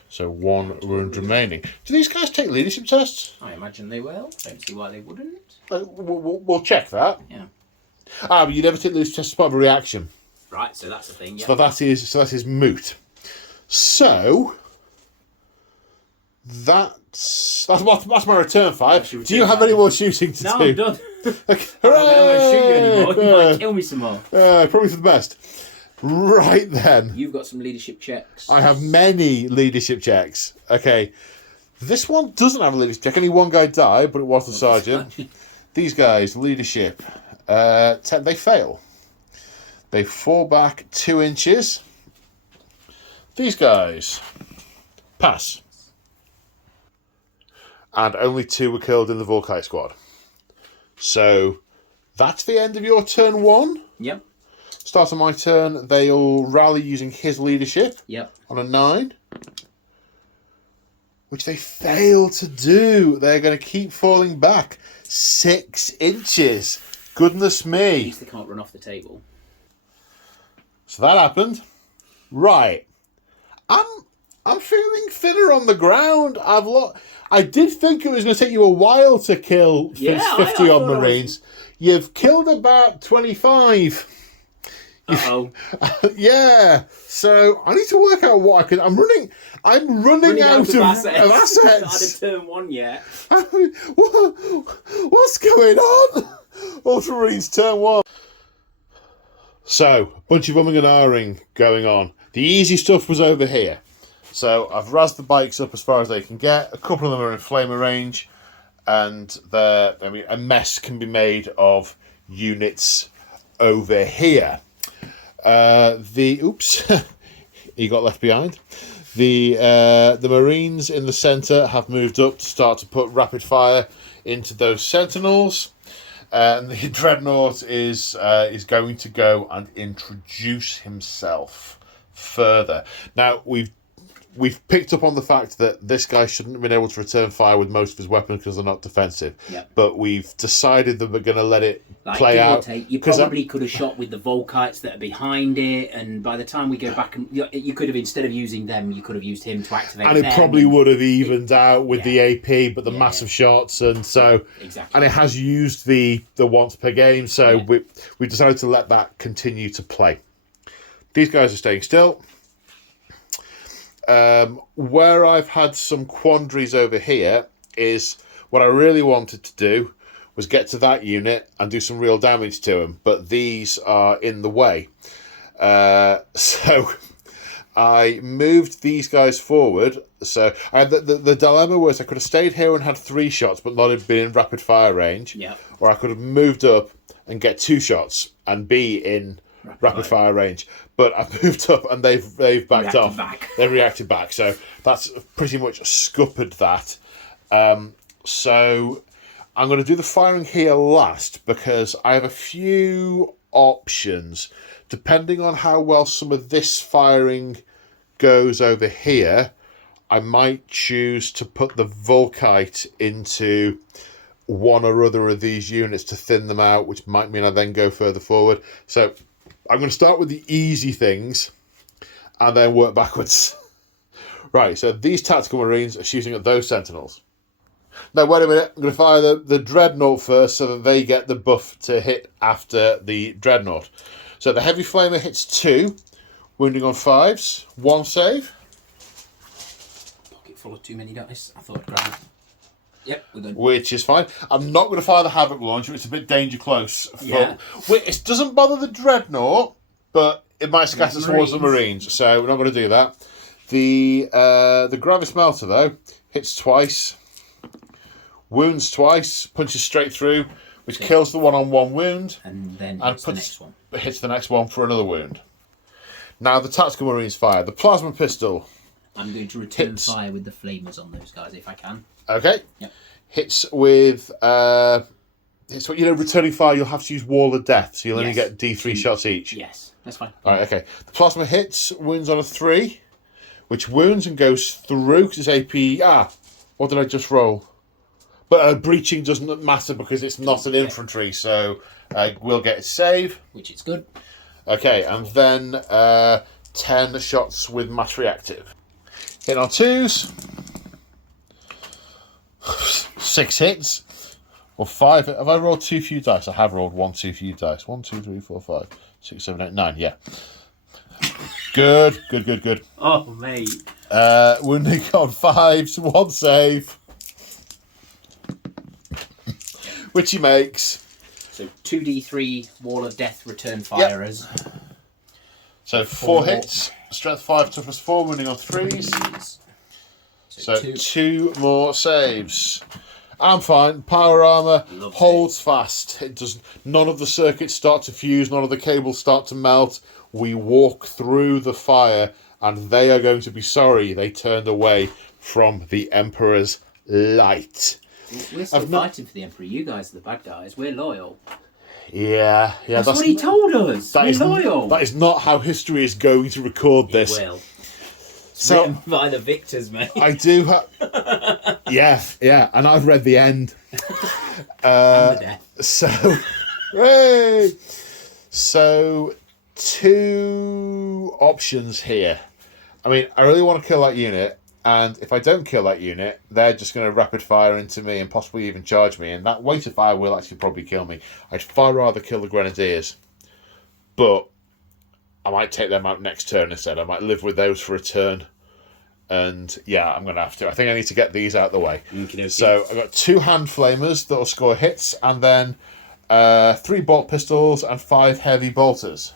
So 1 wound remaining. Do these guys take leadership tests? I imagine they will. Don't see why they wouldn't. We'll check that. Yeah. But you never take leadership tests as part of a reaction. Right, so that's the thing. Yeah. So that is moot. So that's my return 5. Do you have any more shooting to do? No, I'm done. Okay. I'm not going to shoot you anymore. You might kill me some more. Probably for the best. Right then. You've got some leadership checks. I have many leadership checks. Okay. This one doesn't have a leadership check. Only one guy died, but it was the sergeant. These guys, leadership. 10, they fail. They fall back 2 inches. These guys pass. And only 2 were killed in the Volkite squad. So that's the end of your turn 1. Yep. Start of my turn, they'll rally using his leadership. Yep. On a 9. Which they fail to do. They're going to keep falling back 6 inches. Goodness me. At least they can't run off the table. So that happened. Right. I'm feeling thinner on the ground. I did think it was going to take you a while to kill 50 odd Marines. You've killed about 25. Uh-oh. Yeah. So I need to work out what I can. I'm running out of assets. Not had a turn 1 yet. What's going on? Ultramarines turn 1. So, bunch of umming and ahhing going on. The easy stuff was over here. So I've razzed the bikes up as far as they can get. A couple of them are in flamer range, and a mess can be made of units over here. He got left behind. The Marines in the centre have moved up to start to put rapid fire into those sentinels. And the Dreadnought is going to go and introduce himself further. Now, we've picked up on the fact that this guy shouldn't have been able to return fire with most of his weapons because they're not defensive. Yep. But we've decided that we're going to let it play out. You probably could have shot with the Volkites that are behind it, and by the time we go back, and you could have, instead of using them, you could have used him to activate them. And it probably would have evened out with the AP, but the massive shots, and so... Exactly. And it has used the once per game, so we decided to let that continue to play. These guys are staying still. Where I've had some quandaries over here is what I really wanted to do was get to that unit and do some real damage to him, but these are in the way. So I moved these guys forward. So I had the dilemma was I could have stayed here and had 3 shots, but not have been in rapid fire range. Yeah. Or I could have moved up and get 2 shots and be in rapid fire range. But I've moved up and they've backed off. They've reacted back. So that's pretty much scuppered that. So I'm going to do the firing here last because I have a few options. Depending on how well some of this firing goes over here, I might choose to put the Volkite into one or other of these units to thin them out, which might mean I then go further forward. So I'm going to start with the easy things and then work backwards. Right, so these tactical marines are shooting at those sentinels. Now, wait a minute. I'm going to fire the dreadnought first so that they get the buff to hit after the dreadnought. So the heavy flamer hits 2, wounding on 5s, 1 save. Pocket full of too many dice. I thought I'd grab it. Yep, we're done. Which is fine. I'm not going to fire the Havoc launcher. It's a bit danger close. Yeah. It doesn't bother the dreadnought, but it might scatter towards the marines. So we're not going to do that. The Gravis Melter, though, hits twice. Wounds twice, punches straight through, which kills the one-on-one wound. And then hits the next one. Hits the next one for another wound. Now the tactical marines fire. The plasma pistol. I'm going to return fire with the flamers on those guys if I can. Okay. Yep. Hits with returning fire. You'll have to use Wall of Death, so you'll only get D3 shots each. Yes, that's fine. All right. Okay. The plasma hits, wounds on a 3, which wounds and goes through because it's AP. What did I just roll? But breaching doesn't matter because it's not an infantry, so we'll get a save. Which is good. Okay, and then 10 shots with mass reactive. Hit on 2s. 6 hits. Or 5. Have I rolled too few dice? I have rolled 1 too few dice. 1, 2, 3, 4, 5, 6, 7, 8, 9. Yeah. Good. Oh, mate. Wounding on 5s. 1 save. Which he makes. So 2d3 Wall of Death return firers. Yep. So 4 hits, strength 5, toughness 4, wounding on 3s. So 2 more saves. I'm fine. Power armor holds fast. It does. None of the circuits start to fuse. None of the cables start to melt. We walk through the fire, and they are going to be sorry they turned away from the Emperor's light. We're still fighting for the Emperor. You guys are the bad guys. We're loyal. Yeah. That's what he told us. We're loyal. That is not how history is going to record this. It will. So, written by the victors, mate. I do. Yeah, and I've read the end. And the death. So, hey! So, 2 options here. I mean, I really want to kill that unit. And if I don't kill that unit, they're just going to rapid fire into me and possibly even charge me. And that weight of fire will actually probably kill me. I'd far rather kill the Grenadiers. But I might take them out next turn instead. I might live with those for a turn. And yeah, I'm going to have to. I think I need to get these out of the way. Okay. So I've got 2 hand flamers that will score hits. And then 3 bolt pistols and 5 heavy bolters.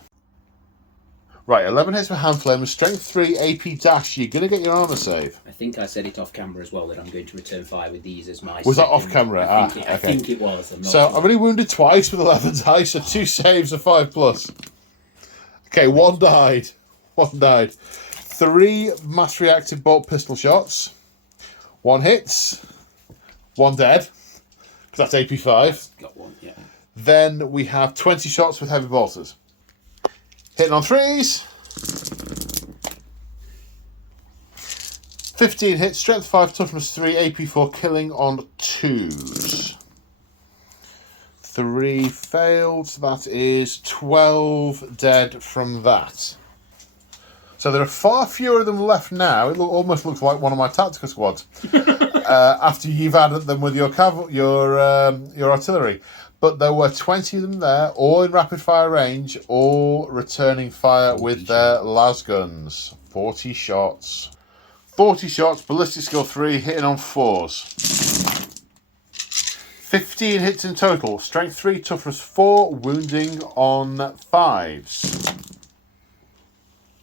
Right, 11 hits with hand flamers, strength 3, AP dash. You're going to get your armour save. I think I said it off camera as well that I'm going to return fire with these as my Was second. that off camera? I think it was. I'm not so sure. I've only wounded twice with 11 dice, so 2 saves are 5+. Okay, 1 died. 1 died. 3 mass reactive bolt pistol shots. 1 hits. 1 dead. Because that's AP5. Got 1, yeah. Then we have 20 shots with heavy bolters. Hitting on 3s. 15 hits, strength 5, toughness 3, AP4, killing on 2s. 3 failed, so that is 12 dead from that. So there are far fewer of them left now. It almost looks like one of my tactical squads. After you've added them with your artillery. But there were 20 of them there, all in rapid fire range, all returning fire with their las guns. 40 shots. 40 shots, ballistic skill 3, hitting on 4s. 15 hits in total, strength 3, toughness 4, wounding on 5s.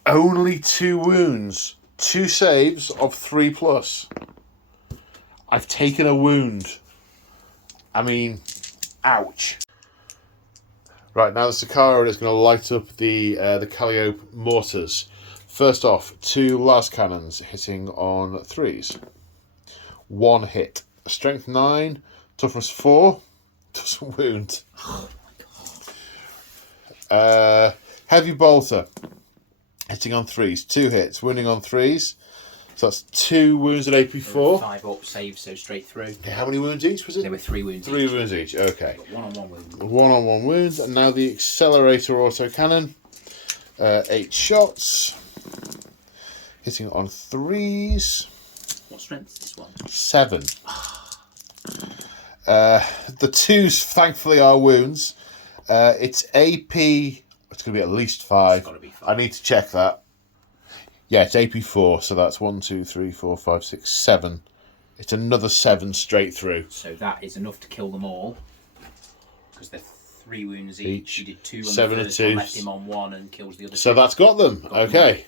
Only 2 wounds, 2 saves of 3+. I've taken a wound. I mean, ouch. Right, now the Sakara is going to light up the Calliope mortars. First off, 2 las cannons hitting on 3s. 1 hit. Strength 9, toughness 4. Doesn't wound. Oh my god. Heavy bolter hitting on 3s. 2 hits. Wounding on 3s. So that's 2 wounds at AP4. 5 up saves, so straight through. Okay, how many wounds each was it? There were 3 wounds 3 each. wounds each, okay. 1-on-1 wounds. 1-on-1 wounds. And now the accelerator autocannon. 8 shots. Hitting on 3s. What strength is this one? 7. The 2s, thankfully, are wounds. It's AP. It's going to be at least 5. It's gotta be 5. I need to check that. Yeah, it's AP 4, so that's 1, 2, 3, 4, 5, 6, 7. It's another 7 straight through. So that is enough to kill them all. Because they're 3 wounds each. He did 2 on 7 the and first 2. one, left him on 1 and kills the other 2. So that's got them. Okay.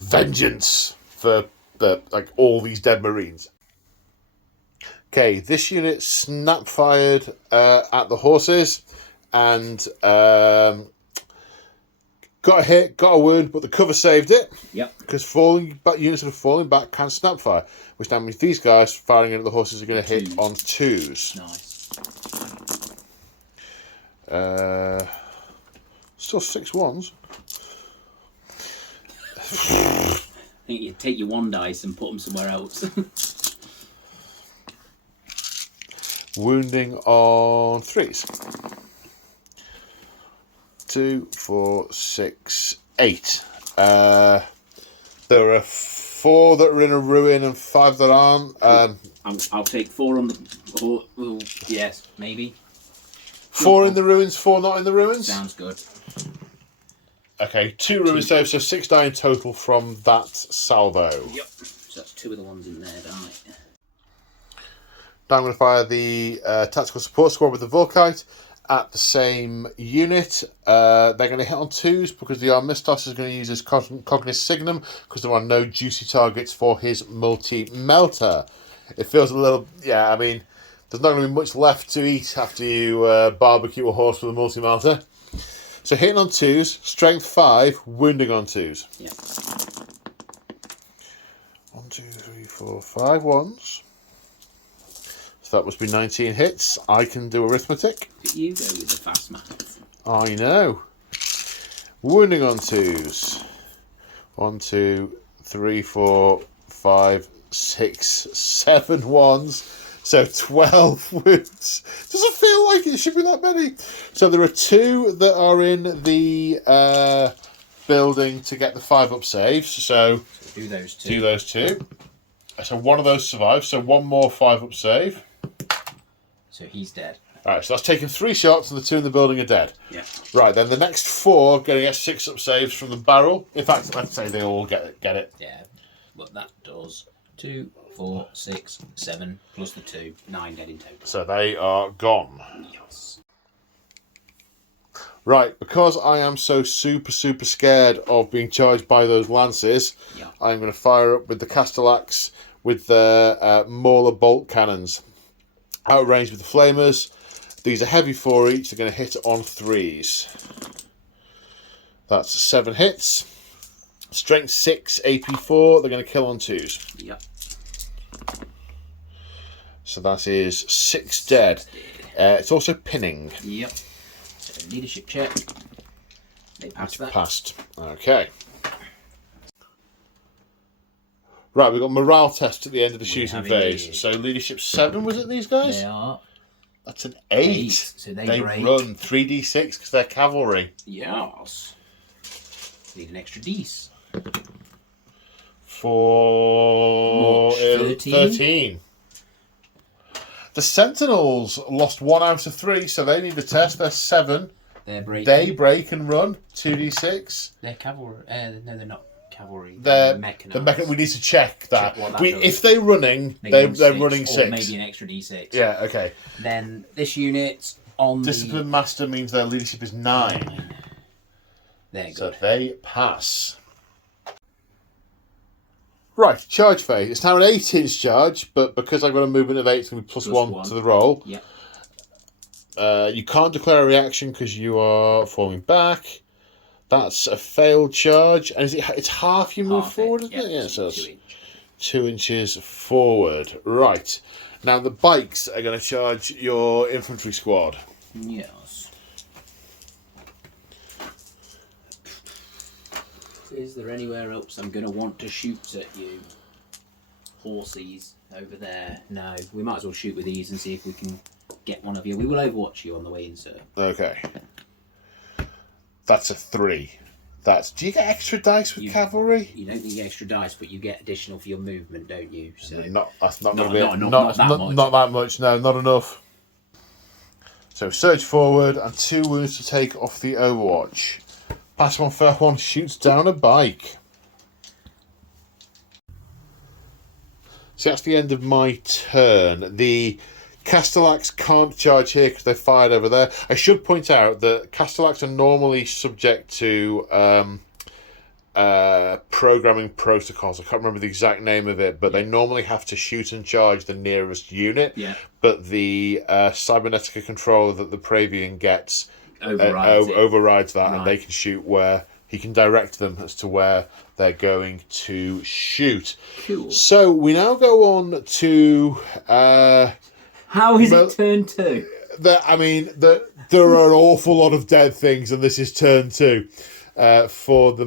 Vengeance for like all these dead Marines. Okay, this unit snap fired at the horses and got a hit, got a wound, but the cover saved it. Yep. Because units that are falling back can snap fire, which now means these guys firing into the horses are going to hit on 2s. Nice. Still 6 1s. I think you take your 1 dice and put them somewhere else. Wounding on 3s. 2, 4, 6, 8. There are 4 that are in a ruin and 5 that aren't. I'll take 4 on the... Oh, yes, maybe. 4 in the ruins, 4 not in the ruins? Sounds good. Okay, 2 ruins saved, so 6 die in total from that salvo. Yep. So that's 2 of the ones in there, die. Now I'm going to fire the tactical support squad with the Volkite at the same unit. They're going to hit on 2s because the Armistos is going to use his Cognis Signum because there are no juicy targets for his multi-melter. It feels a little... Yeah, I mean, there's not going to be much left to eat after you barbecue a horse with a multi-melter. So hitting on 2s, strength 5, wounding on 2s. Yeah. 1, 2, 3, 4, 5 ones. So that must be 19 hits. I can do arithmetic. But you go with the fast math. I know. Wounding on 2s. 1, 2, 3, 4, 5, 6, 7 ones. So 12 wounds. Doesn't feel like it should be that many. So there are 2 that are in the building to get the 5-up saves. So do those 2. Do those 2. So 1 of those survives. So 1 more 5-up save. So he's dead. Alright, so that's taken 3 shots and the 2 in the building are dead. Yeah. Right, then the next 4 getting 6-up saves from the barrel. In fact, let's say they all get it. Yeah. But that does 2, 4, 6, 7, plus the 2, 9 dead in total. So they are gone. Yes. Right, because I am so super scared of being charged by those lances, Yeah. I'm going to fire up with the Castellax with the Mauler bolt cannons. Outrange with the Flamers. These are heavy 4 each. They're going to hit on 3s. That's 7 hits. Strength 6, AP 4. They're going to kill on 2s. Yep. So that is 6 dead. It's also pinning. Yep. So leadership check. They passed that. Passed. Okay. Right, we've got morale test at the end of the shooting phase. indeed. So leadership 7, was it, these guys? They are. That's an 8. So they break. run 3d6 because they're cavalry. Yes. Need an extra dice. For 13. The Sentinels lost 1 out of 3, so they need a test. They're 7. They're breaking. They break and run 2d6. They're cavalry. No, they're not cavalry. They're mechanized. we need to check that. Check what that does. If they're running, they're running 6. Or maybe an extra d6. Yeah, okay. Then this unit on Discipline Master means their leadership is 9. They're So good. they pass. Right, charge phase. It's now an 8-inch charge, but because I've got a movement of 8, it's going to be plus 1 to the roll. Yep. You can't declare a reaction because you are falling back. That's a failed charge. And it's half you move forward, isn't it? Yeah, so it's 2 inches forward. Right. Now the bikes are going to charge your infantry squad. Yes. Is there anywhere else I'm going to want to shoot at you? Horsies over there. No, we might as well shoot with these and see if we can get one of you. We will overwatch you on the way in, sir. Okay. That's a 3. Do you get extra dice with cavalry? You don't get extra dice, but you get additional for your movement, don't you? So That's not going to be not that much. Not that much. No, not enough. So surge forward and 2 wounds to take off the Overwatch. Pass one, fair one, shoots down a bike. So that's the end of my turn. The Castellax can't charge here because they fired over there. I should point out that Castellax are normally subject to programming protocols. I can't remember the exact name of it, but they normally have to shoot and charge the nearest unit. Yeah. But the Cybernetica controller that the Praevian gets overrides that, and they can shoot where he can direct them as to where they're going to shoot. Cool. So we now go on to how is it turn 2? There are an awful lot of dead things, and this is turn 2 for the.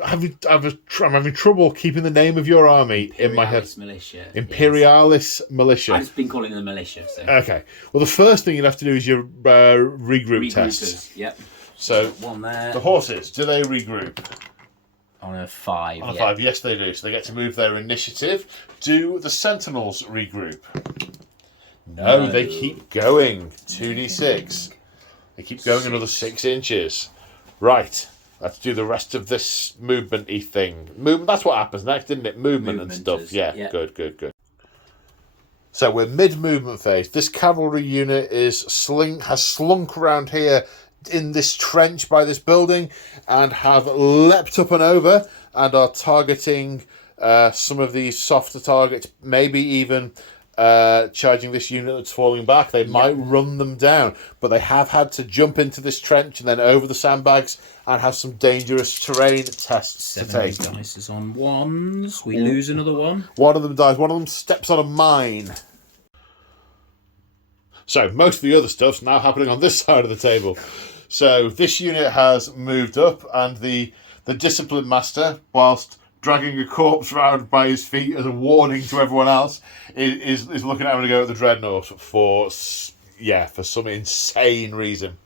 I'm having trouble keeping the name of your army in my head. Militia. Imperialis Militia. I've just been calling them militia. So. Okay. Well, the first thing you'd have to do is your regroup test. Yep. So one there. The horses, do they regroup? On a 5. On a 5, yes they do. So they get to move their initiative. Do the sentinels regroup? No, they keep going. 2d6. They keep going another 6 inches. Right. Let's do the rest of this movement-y thing. That's what happens next, isn't it? Movement and stuff. Yeah, good. So we're mid-movement phase. This cavalry unit has slunk around here in this trench by this building and have leapt up and over and are targeting some of these softer targets, maybe even charging this unit that's falling back. They might run them down, but they have had to jump into this trench and then over the sandbags and have some dangerous terrain tests to take. 7 dice is on 1s. We lose another one. One of them dies. One of them steps on a mine. So most of the other stuff's now happening on this side of the table. So this unit has moved up, and the discipline master, whilst dragging a corpse round by his feet as a warning to everyone else, is looking at having to go at the dreadnought for some insane reason.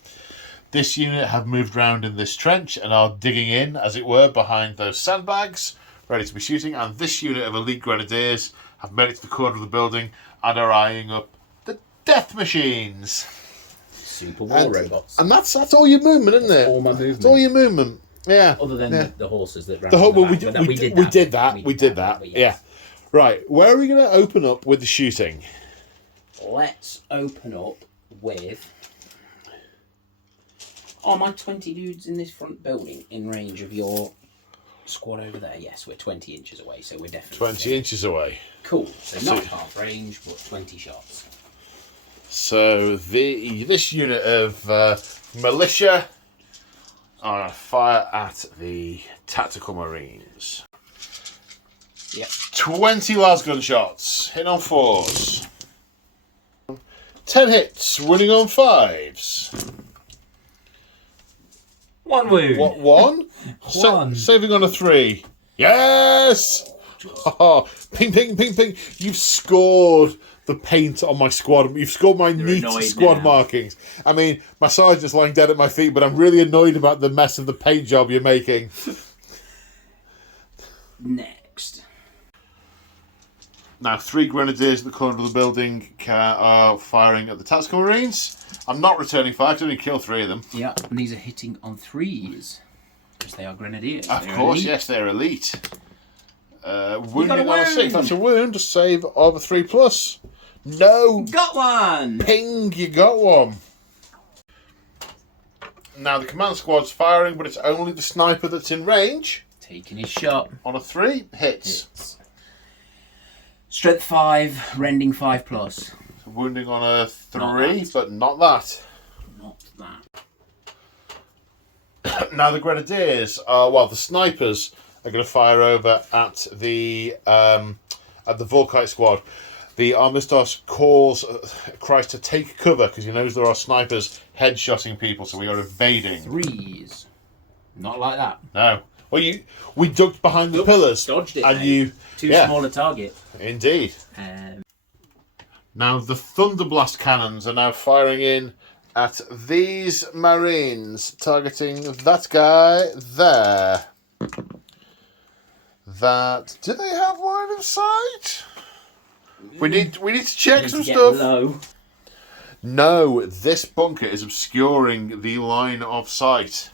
This unit have moved round in this trench and are digging in, as it were, behind those sandbags, ready to be shooting. And this unit of elite grenadiers have made it to the corner of the building and are eyeing up the death machines. Super war robots. And that's all your movement, isn't it? All my movement. That's all your movement. Yeah. Other than the horses that ran. We did that. Yeah. Right. Where are we going to open up with the shooting? Let's open up with. Are my 20 dudes in this front building in range of your squad over there? Yes, we're 20 inches away, so we're definitely 20 inches away. Cool. So not half range, but 20 shots. So this unit of militia are going to fire at the tactical marines. Yep. 20 lasgun shots, hitting on 4s. 10 hits, winning on 5s. 1 wound. What, 1? 1. Saving on a 3. Yes! Oh, ping, ping, ping, ping. You've scored the paint on my squad. You've scored my neat squad markings. I mean, my sergeant's lying dead at my feet, but I'm really annoyed about the mess of the paint job you're making. Next. Now, 3 grenadiers at the corner of the building are firing at the tactical marines. I'm not returning fire, I can only kill 3 of them. Yeah, and these are hitting on 3s. Because they are grenadiers. Of course, elite. Yes, they're elite. Wounding on a 6, that's a wound. A save of a 3+. No! Got one! Ping, you got one. Now, the command squad's firing, but it's only the sniper that's in range. Taking his shot. On a 3, hits. Strength 5, rending 5+. Wounding on a 3, but not that. Not that. Now the grenadiers the snipers are going to fire over at the Volkite squad. The Armistos cries to take cover because he knows there are snipers headshotting people, so we are evading. 3s. Not like that. No. Well, we ducked behind the pillars. Dodged it, and mate. Too small a target. Indeed. Now the Thunderblast cannons are now firing in at these Marines, targeting that guy there. That... Do they have line of sight? We need to check some stuff. Low. No, this bunker is obscuring the line of sight.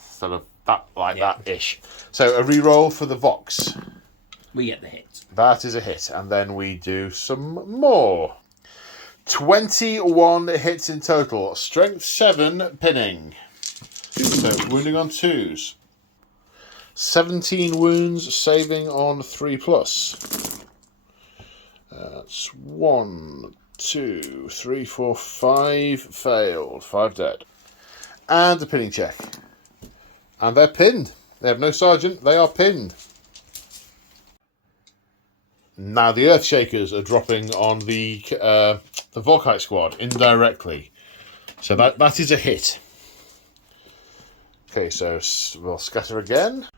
Sort of that-ish. So a reroll for the Vox. We get the hit. That is a hit. And then we do some more. 21 hits in total. Strength 7 pinning. So wounding on 2s. 17 wounds, saving on 3+. That's 1, 2, 3, 4, 5 failed. 5 dead. And a pinning check. And they're pinned. They have no sergeant. They are pinned. Now the Earthshakers are dropping on the Volkite squad indirectly. So that is a hit. Okay, so we'll scatter again.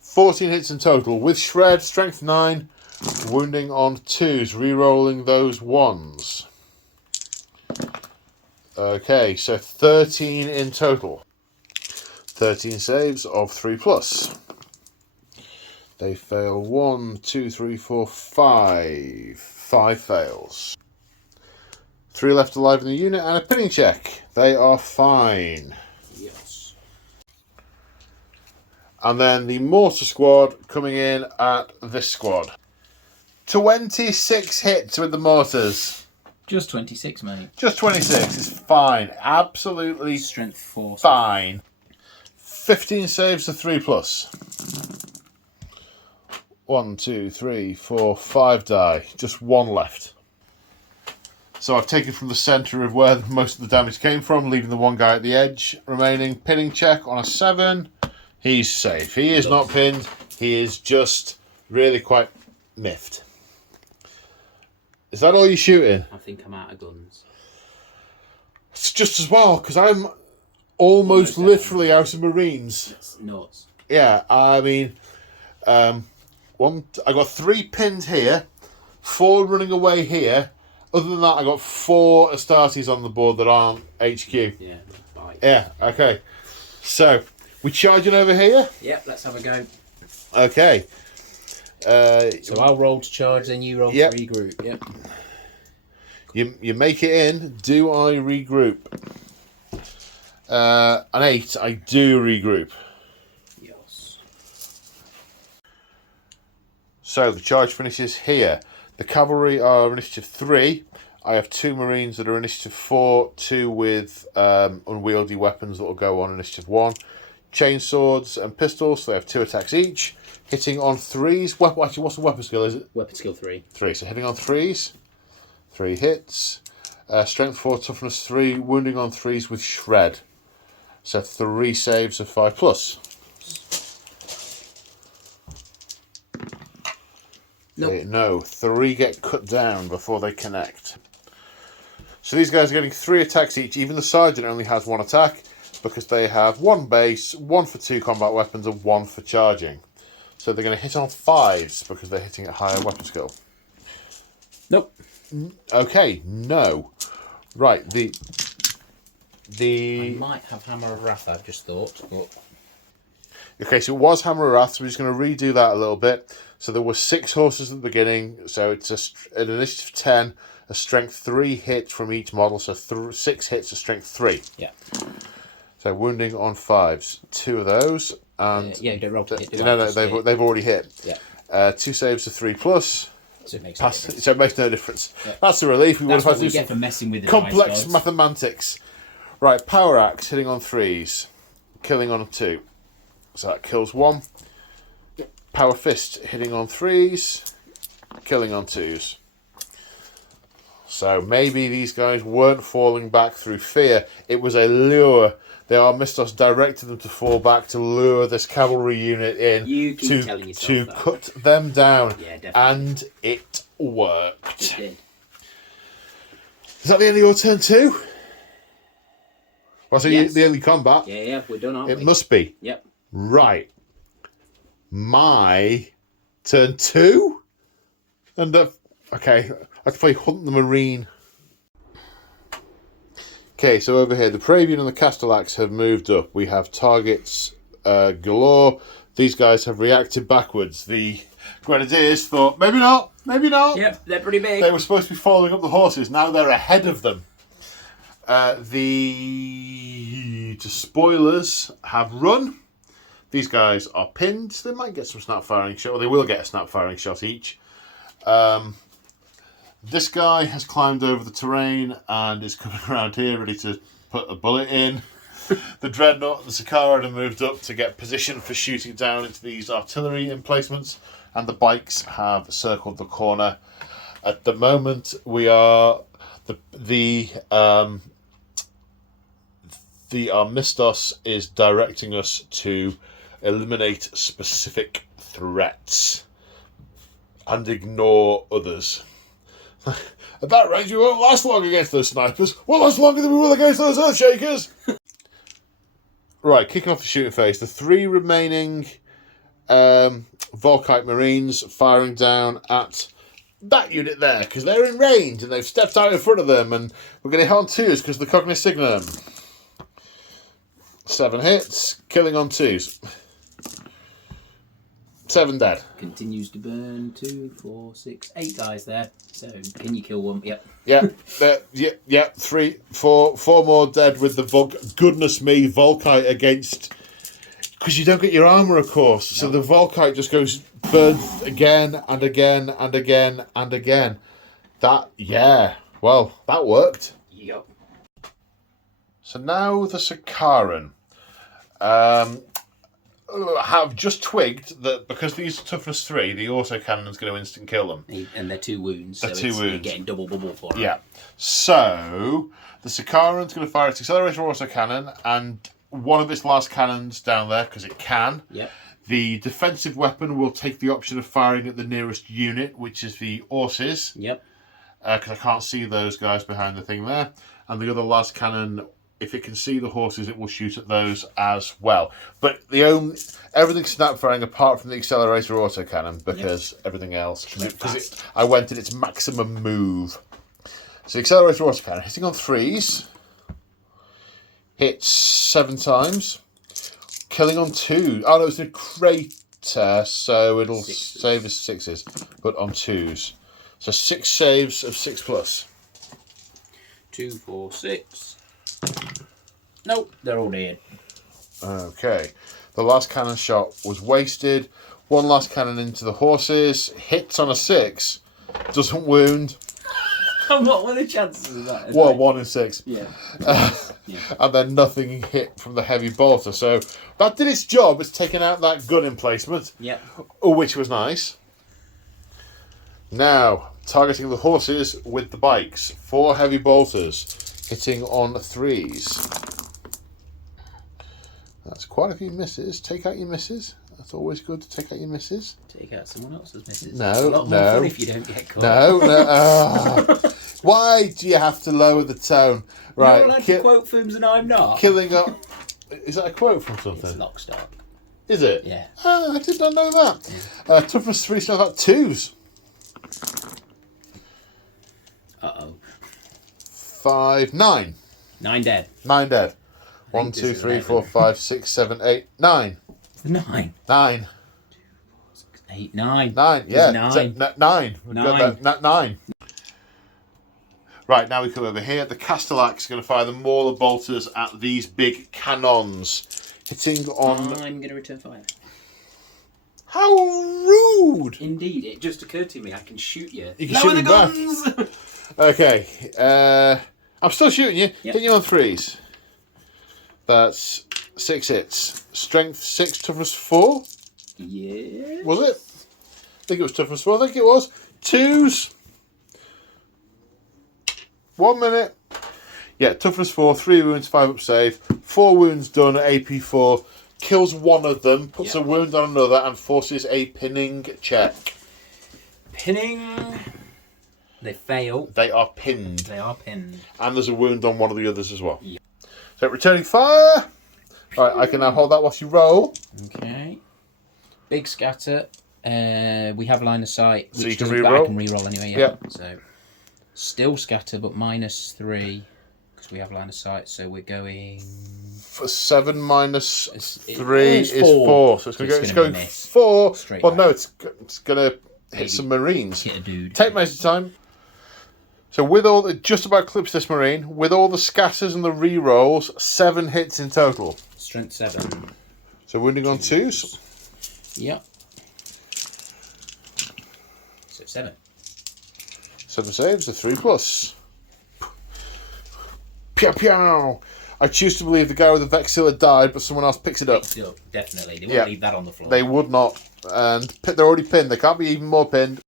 14 hits in total with shred, strength 9, wounding on 2s, re-rolling those 1s. Okay, so 13 in total. 13 saves of 3+. They fail 1, 2, 3, 4, 5. 5 fails. 3 left alive in the unit and a pinning check. They are fine. Yes. And then the mortar squad coming in at this squad. 26 hits with the mortars. Just 26, mate. Just 26 is fine. Absolutely Strength 4. fine. 15 saves of 3+. 1, 2, 3, 4, 5 die. Just 1 left. So I've taken from the centre of where most of the damage came from, leaving the one guy at the edge. Remaining pinning check on a 7. He's safe. He is not pinned. He is just really quite miffed. Is that all you're shooting? I think I'm out of guns. It's just as well, because I'm almost literally out of Marines. That's nuts. Yeah, I mean, I got 3 pinned here, 4 running away here. Other than that, I got 4 Astartes on the board that aren't HQ. Yeah, bye. Yeah, okay. So, we charging over here? Yep, let's have a go. Okay. So I'll roll to charge, then you roll to regroup. Yep. You make it in. Do I regroup? An 8. I do regroup. Yes. So the charge finishes here. The cavalry are initiative 3. I have 2 Marines that are initiative 4. 2 with unwieldy weapons that will go on initiative 1. Chainswords and pistols. So they have 2 attacks each. Hitting on 3s. Actually, what's the weapon skill? Is it? Weapon skill 3. 3. So hitting on 3s. 3 hits. Strength 4, toughness 3. Wounding on 3s with shred. So 3 saves of 5+. Nope. No, 3 get cut down before they connect. So these guys are getting 3 attacks each. Even the sergeant only has 1 attack because they have 1 base, 1 for 2 combat weapons, and 1 for charging. So they're going to hit on 5s because they're hitting at higher weapon skill. Nope. Okay, no. Right, the I might have Hammer of Wrath, I've just thought. But... Okay, so it was Hammer of Wrath, so we're just going to redo that a little bit. So there were 6 horses at the beginning, so it's an initiative 10, a strength 3 hit from each model, so 6 hits, a strength 3. Yeah. So wounding on 5s, 2 of those, and yeah, you don't roll to hit. No, they've already hit. Yeah. 2 saves of 3+. So it makes So it makes no difference. Yeah. That's a relief. That's what we get for messing with the complex dice mathematics. Right, power axe hitting on 3s, killing on 2. So that kills 1. Power fist hitting on 3s, killing on 2s. So maybe these guys weren't falling back through fear. It was a lure. The Armistos directed them to fall back to lure this cavalry unit in you keep telling yourself to that. cut them down. Yeah, definitely. And it worked. It did. Is that the end of your turn too? Well, so Yes. the only combat. Yeah, we're done, aren't we? It must be. Yep. Right. My turn 2? And, okay, I can play Hunt the Marine. Okay, so over here, the Praevian and the Castellax have moved up. We have targets galore. These guys have reacted backwards. The Grenadiers thought, maybe not, maybe not. Yep, they're pretty big. They were supposed to be following up the horses. Now they're ahead of them. The Despoilers have run. These guys are pinned. They might get some snap firing shot, or they will get a snap firing shot each. This guy has climbed over the terrain and is coming around here ready to put a bullet in. The Dreadnought and the Sakaran have moved up to get position for shooting down into these artillery emplacements, and the bikes have circled the corner. At the moment, we are the Armistos is directing us to eliminate specific threats and ignore others. At that range, we won't last long against those snipers. We'll last longer than we will against those earthshakers. Right, kicking off the shooting phase. The 3 remaining Volkite Marines firing down at that unit there, because they're in range and they've stepped out in front of them, and we're going to hit on 2s because of the Cognoscignum. 7 hits, killing on 2s. 7 dead. Continues to burn 2, 4, 6, 8 guys there. So can you kill one? Yep. Yeah. 3, 4 more dead with the goodness me, Volkite against, because you don't get your armour, of course. So the Volkite just goes burns again and again and again and again. That worked. Yep. So now the Sakaran. Have just twigged that because these are toughness 3, the autocannon's going to instant kill them. And they're 2 wounds, they're so 2 you're wounds. getting double bubble for them. Yeah. So the Sakaran's going to fire its accelerator autocannon and one of its last cannons down there because it can. Yep. The defensive weapon will take the option of firing at the nearest unit, which is the horses. Yep. Because I can't see those guys behind the thing there. And the other last cannon, if it can see the horses, it will shoot at those as well. But everything's snap firing apart from the accelerator autocannon because everything else. Because I went at its maximum move. So the accelerator autocannon hitting on 3s, hits 7 times, killing on 2. Oh no, it's a crater, so it'll save as 6s, but on 2s. So 6 saves of 6+. 2, 4, 6. Nope, they're all dead. Okay. The last cannon shot was wasted. One last cannon into the horses. Hits on a 6. Doesn't wound. What were the chances of that? Well, 1 in 6. Yeah. And then nothing hit from the heavy bolter. So that did its job. It's taken out that gun emplacement. Yep. Which was nice. Now, targeting the horses with the bikes. 4 heavy bolters. Hitting on 3s. That's quite a few misses. Take out your misses. That's always good to take out your misses. Take out someone else's misses. No, it's a lot more fun if you don't get caught. No. Why do you have to lower the tone? Right. You're allowed to quote films and I'm not. Killing up. Is that a quote from something? It's lock, stock. Is it? Yeah. I did not know that. Toughness 3, so that 2s. Uh-oh. 5, 9. 9 dead. 9 dead. 1, 2, 3, 4, 5, 6, 7, 8, 9. 9. 9. 8, 9. 9, yeah. 9. 9. 9. 9. Right, now we come over here. The Castellax is going to fire the Mauler bolters at these big cannons. Hitting on... I'm going to return fire. How rude! Indeed, it just occurred to me I can shoot you. You can shoot me back. Okay, I'm still shooting you. Yep. Hitting you on 3s. That's 6 hits. Strength 6, toughness 4. Yeah. Was it? I think it was toughness 4. I think it was. 2s. 1 minute. Yeah, toughness 4, 3 wounds, 5 up save. 4 wounds done at AP 4. Kills one of them, puts a wound on another, and forces a pinning check. Pinning. They fail. They are pinned. They are pinned. And there's a wound on one of the others as well. Yeah. So returning fire. Right, I can now hold that whilst you roll. Okay. Big scatter. We have line of sight. So which you can doesn't- reroll? I can reroll anyway, yeah. So still scatter, but -3. because we have line of sight. So we're going. For 7 minus 3 it's is 4. 4. So it's going 4. Straight well, back. no, it's going to hit some Marines. Hit a dude. Take most of the time. So with all the, just about clips this Marine, with all the scatters and the re-rolls, 7 hits in total. Strength 7. So wounding on 2s. Yep. So 7. 7 saves, a 3+. Pew pew! I choose to believe the guy with the Vexilla died, but someone else picks it up. Still, definitely. They wouldn't leave that on the floor. They would not. And they're already pinned. They can't be even more pinned.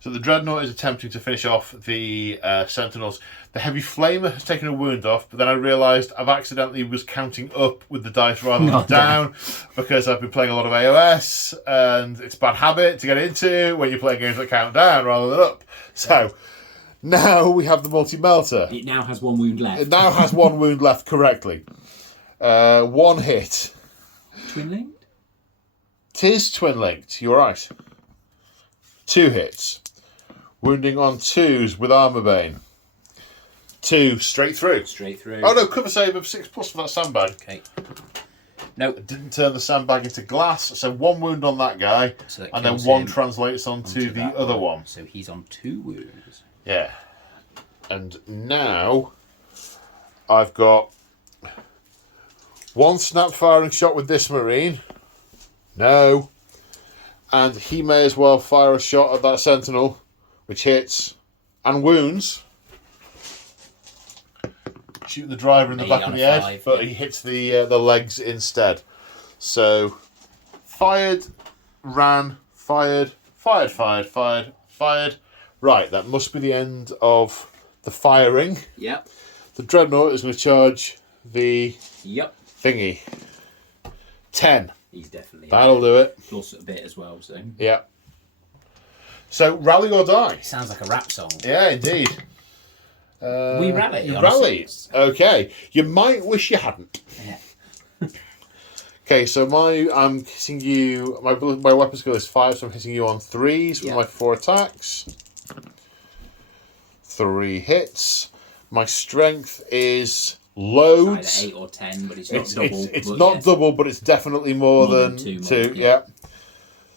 So the Dreadnought is attempting to finish off the Sentinels. The Heavy Flamer has taken a wound off, but then I realised I've accidentally was counting up with the dice rather than down because I've been playing a lot of AOS, and it's a bad habit to get into when you're playing games that count down rather than up. So now we have the multi-melter. It now has 1 wound left. It now has 1 wound left correctly. 1 hit. Twin linked? 'Tis twin linked, you're right. 2 hits. Wounding on 2s with Armour Bane. 2 straight through. Straight through. Oh no, cover save of 6+ for that sandbag. Okay. No. It didn't turn the sandbag into glass, so 1 wound on that guy, So that and then kills 1 him translates onto the that other one. So he's on 2 wounds. Yeah. And now I've got 1 snap firing shot with this Marine. No. And he may as well fire a shot at that Sentinel, which hits and wounds. Shooting the driver in the back of the head, but he hits the legs instead. So, fired, ran, fired, fired, fired, fired, fired. Right, that must be the end of the firing. Yep. The Dreadnought is going to charge the thingy. 10. He's definitely. That'll do it. Plus a bit as well, so. Yeah. So, rally or die. It sounds like a rap song. Yeah, indeed. We rally. You rally. Okay. You might wish you hadn't. Yeah. Okay, so I'm hitting you. My weapon skill is 5, so I'm hitting you on 3s with my 4 attacks. 3 hits. My strength is loads. Either 8 or 10, but it's not double. It's not double, but it's definitely more than 2. Yeah.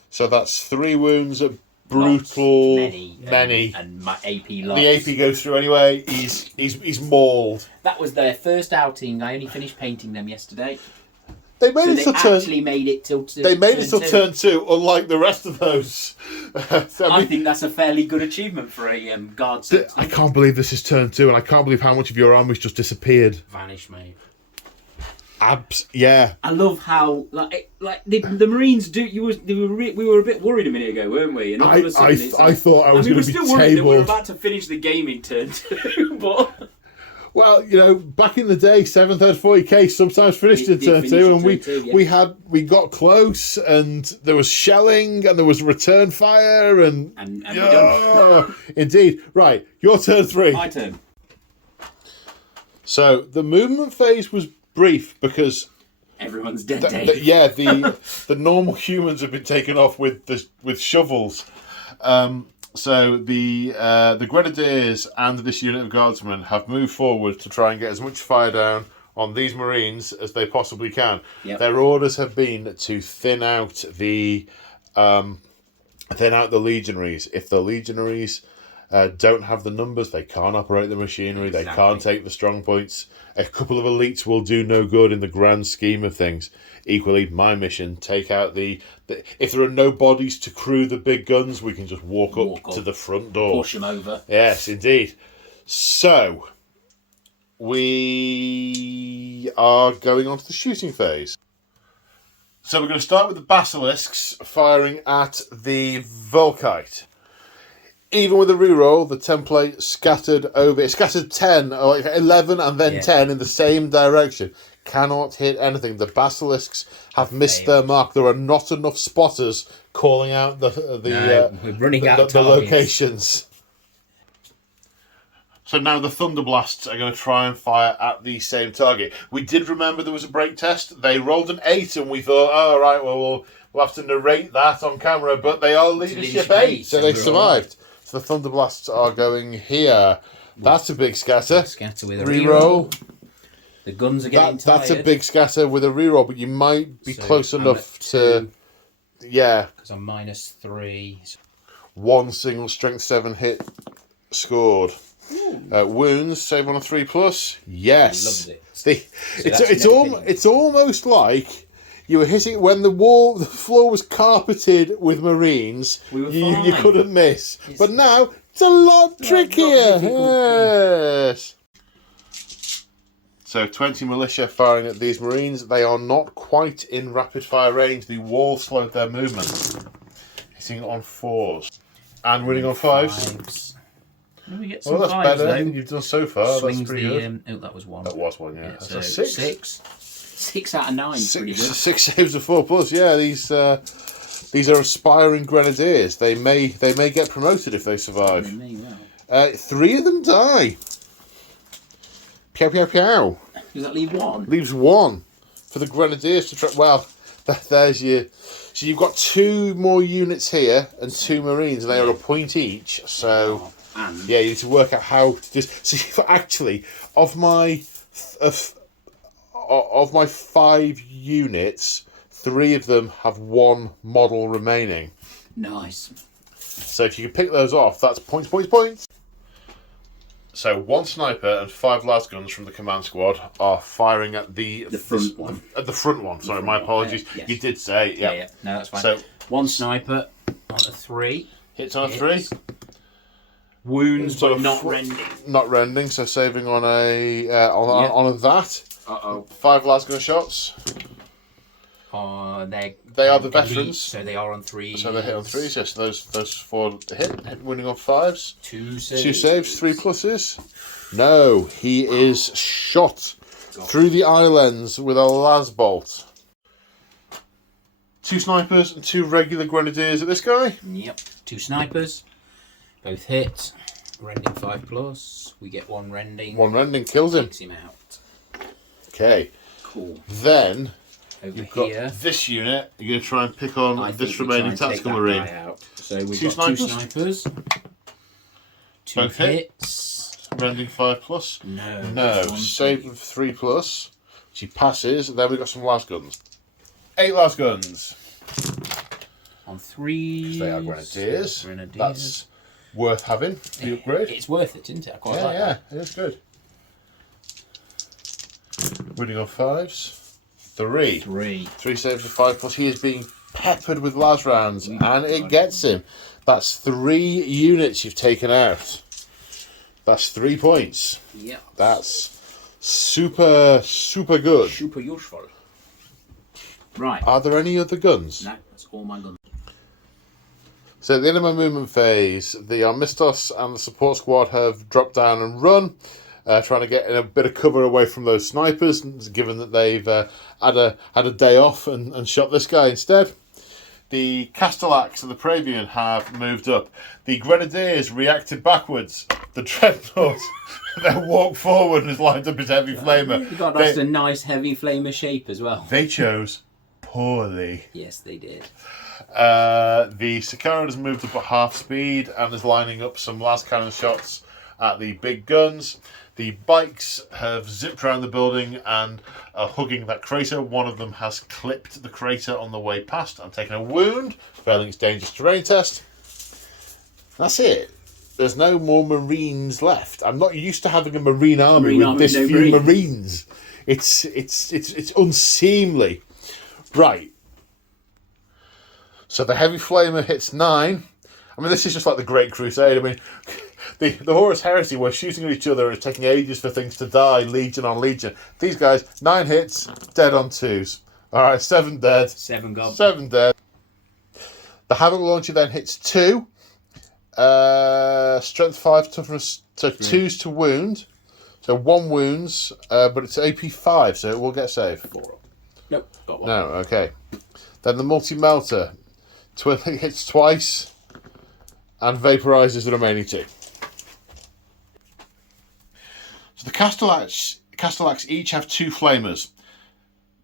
So that's 3 wounds at brutal. Many. And my AP lots. The AP goes through anyway. He's mauled. That was their first outing. I only finished painting them yesterday. They made it till turn. Actually made it till turn. They made it till turn 2, unlike the rest of those. I think that's a fairly good achievement for a guard set. I can't believe this is turn 2, and I can't believe how much of your army's just disappeared. Vanished, mate. Yeah. I love how the Marines do. We were a bit worried a minute ago, weren't we? And all of a sudden I thought I was going to be still worried that we were tabled. about to finish the game in turn 2, but. Well, you know, back in the day, 740k sometimes finished in turn 2, and we got close, and there was shelling, and there was return fire, and indeed. Right, your turn 3. My turn. So the movement phase was brief because everyone's dead. The normal humans have been taken off with shovels. So the Grenadiers and this unit of Guardsmen have moved forward to try and get as much fire down on these Marines as they possibly can. Yep. Their orders have been to thin out the Legionaries. If the Legionaries don't have the numbers, they can't operate the machinery. Exactly. They can't take the strong points. A couple of elites will do no good in the grand scheme of things. Equally, my mission, take out the if there are no bodies to crew the big guns, we can just walk up to the front door. Push them over. Yes, indeed. So, we are going on to the shooting phase. So we're going to start with the Basilisks firing at the Volkite. Even with a reroll, the template scattered over. It scattered 10, or 11 and then 10 in the same direction. Cannot hit anything. The Basilisks have missed their mark. There are not enough spotters calling out we're running out of the locations. So now the Thunderblasts are going to try and fire at the same target. We did remember there was a break test. They rolled an 8 and we thought, oh, right, well, we'll have to narrate that on camera. But they are leadership 8, so they survived. So the Thunderblasts are going here. That's a big scatter. Scatter with a Reroll. The guns are getting tired. That's a big scatter with a reroll, but you might be close enough to... Yeah. Because I'm -3. One single strength 7 hit scored. Wounds, save on a 3+. Yes. Loves it. It's almost like you were hitting when the floor was carpeted with Marines. You couldn't miss. But now it's a lot trickier. Yes. So 20 militia firing at these Marines. They are not quite in rapid fire range. The wall slowed their movement. Hitting on 4s. And winning on 5s. We get some that's 5s, better though. than you've done so far. Swings that's pretty good. Oh, that was 1. That was 1, yeah. So That's a 6. 6 out of 9. Pretty good. 6 saves of 4+. Yeah, these are aspiring grenadiers. They may get promoted if they survive. They may well. 3 of them die. Pew pew pew. Does that leave 1? Leaves 1 for the grenadiers to try. Well, there's your. So you've got 2 more units here and 2 Marines, and they are a point each. So yeah, you need to work out how to just. So actually, of my 5 units, 3 of them have 1 model remaining. Nice. So if you can pick those off, that's points. So 1 sniper and 5 lasguns from the command squad are firing at the front one. At the front one. Sorry, my apologies. Yes. You did say, yeah. Yeah. No, that's fine. So 1 sniper on a 3. hits on a 3. Wounds, So but not rending. Not rending. So saving on a on a that. 5 lasgun shots. They are the veterans, elite, so they are on 3. So they hit on 3s. Yes, those 4 hit, winning on 5s. 2 saves. 2 saves, 3+. No, he is shot through the eye lens with a las bolt. 2 snipers and 2 regular grenadiers at this guy. Yep, 2 snipers, both hit. Rending 5+. We get 1 rending. 1 rending kills him. Takes him out. Okay. Cool. Then over you've here. got this unit. You're going to try and pick on this remaining tactical marine. So we've 2 got snipers. 2 snipers. 2 Both hits. Rending 5+. No. Save of 3+. She passes. And then we've got some last guns. 8 last guns. On 3. They are grenadiers. That's worth having. The upgrade. It's worth it, isn't it? I quite like that. Yeah, it is good. Winning on 5s. 3. 3 saves of 5+. He is being peppered with las rounds, and it gets him. That's 3 units you've taken out. That's 3 points. Yeah. That's super good. Super useful. Right. Are there any other guns? No, that's all my guns. So at the end of my movement phase, the Armistos and the support squad have dropped down and run. Trying to get in a bit of cover away from those snipers, given that they've had a day off and shot this guy instead. The Castellax and the Praevian have moved up. The Grenadiers reacted backwards. The Dreadnought then walked forward and has lined up his heavy flamer. You got us a nice heavy flamer shape as well. They chose poorly. Yes, they did. The Sakaran has moved up at half speed and is lining up some last cannon shots at the big guns. The bikes have zipped around the building and are hugging that crater. One of them has clipped the crater on the way past and taken a wound, failing its dangerous terrain test. That's it. There's no more Marines left. I'm not used to having a Marine army with this few Marines. It's unseemly. Right. So the heavy flamer hits 9. I mean, this is just like the Great Crusade. I mean, the Horus Heresy were shooting at each other and taking ages for things to die, legion on legion. These guys, 9 hits, dead on 2s. All right, 7 dead. 7 gone. 7 dead. The Havoc launcher then hits 2. Strength 5, toughness, so 2s to wound. So 1 wounds, but it's AP 5, so it will get saved. 4. Nope, got 1. No, okay. Then the multi-melter hits twice and vaporizes the remaining 2. So the Castellax each have 2 flamers.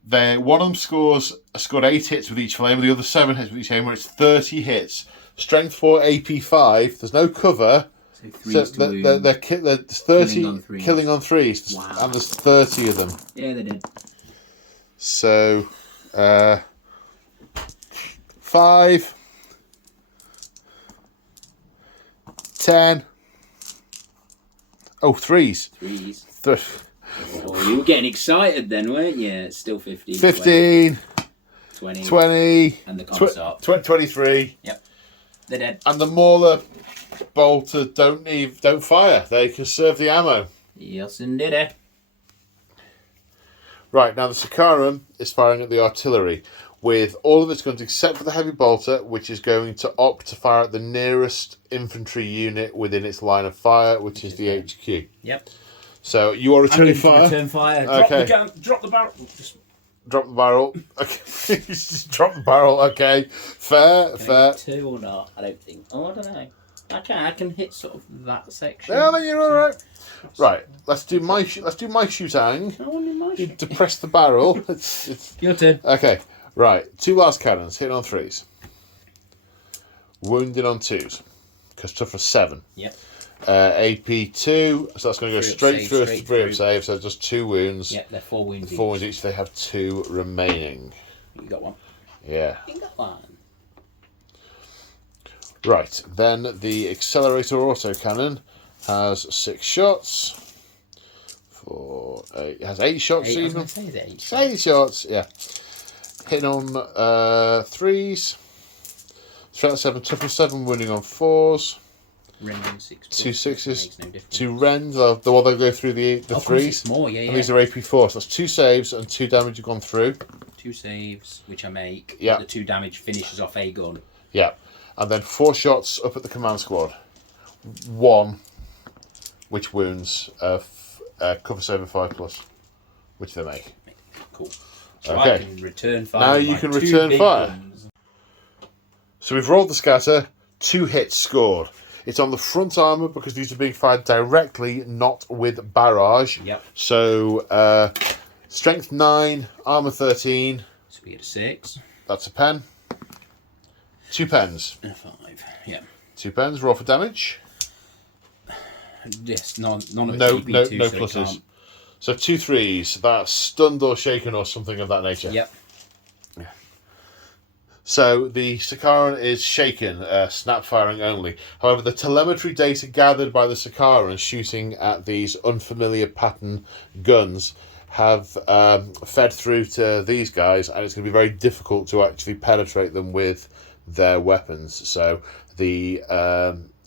One of them scored 8 hits with each flamer, the other 7 hits with each flamer. It's 30 hits. Strength 4, AP 5. There's no cover. So threes to wound. They're 30 threes. killing on threes. Wow. And there's 30 of them. Yeah, they did. So, 5, 10. Oh, threes. Threes. Oh, you were getting excited then, weren't you? It's still 15. 15. 20. And the comms up. 23. Yep. They're dead. And the Mauler bolter don't fire. They conserve the ammo. Yes, indeed. Right, now the Sakaran is firing at the artillery with all of its guns except for the heavy bolter, which is going to opt to fire at the nearest infantry unit within its line of fire, which is the HQ. Yep. So you are returning fire. Return fire. Okay. Drop the barrel. Just drop the barrel. Okay. Just drop the barrel. Okay. Fair. Two or not? I don't think. Oh, I don't know. I can hit sort of that section. Yeah, then you're all right. Right. Let's do my shooting. I want my You depress the barrel. It's your turn. Okay. Right. 2 last cannons hitting on 3s. Wounded on 2s. Because tough for 7. Yep. AP 2, so that's going to go straight through a 3-up save, so just 2 wounds. Yep, they're 4 wounds 4 wounds each, they have 2 remaining. You got one. Yeah. You got one. Right, then the Accelerator Autocannon has 6 shots. It has 8 shots even. It's 8 shots, yeah. Hitting on 3s. Strength 7, toughness 7, wounding on 4s. 2 6s, no 2 rends, the one that go through the 3s. More, yeah. And these are AP 4, so that's 2 saves and 2 damage have gone through. 2 saves, which I make. Yeah. The 2 damage finishes off a gun. Yeah. And then 4 shots up at the command squad. 1, which wounds, cover save of 5+, which they make. Cool. So okay. I can return fire. Now you can return fire. Guns. So we've rolled the scatter, 2 hits scored. It's on the front armour because these are being fired directly, not with barrage. Yep. So, strength 9, armour 13. So we get a 6. That's a pen. 2 pens. And a 5. Yeah. 2 pens. Roll for damage. Yes. None of it's No EP2, so pluses. So 2 3s. That's stunned or shaken or something of that nature. Yep. So the Sakaran is shaken, snap firing only. However, the telemetry data gathered by the Sakaran shooting at these unfamiliar pattern guns have fed through to these guys, and it's going to be very difficult to actually penetrate them with their weapons. So the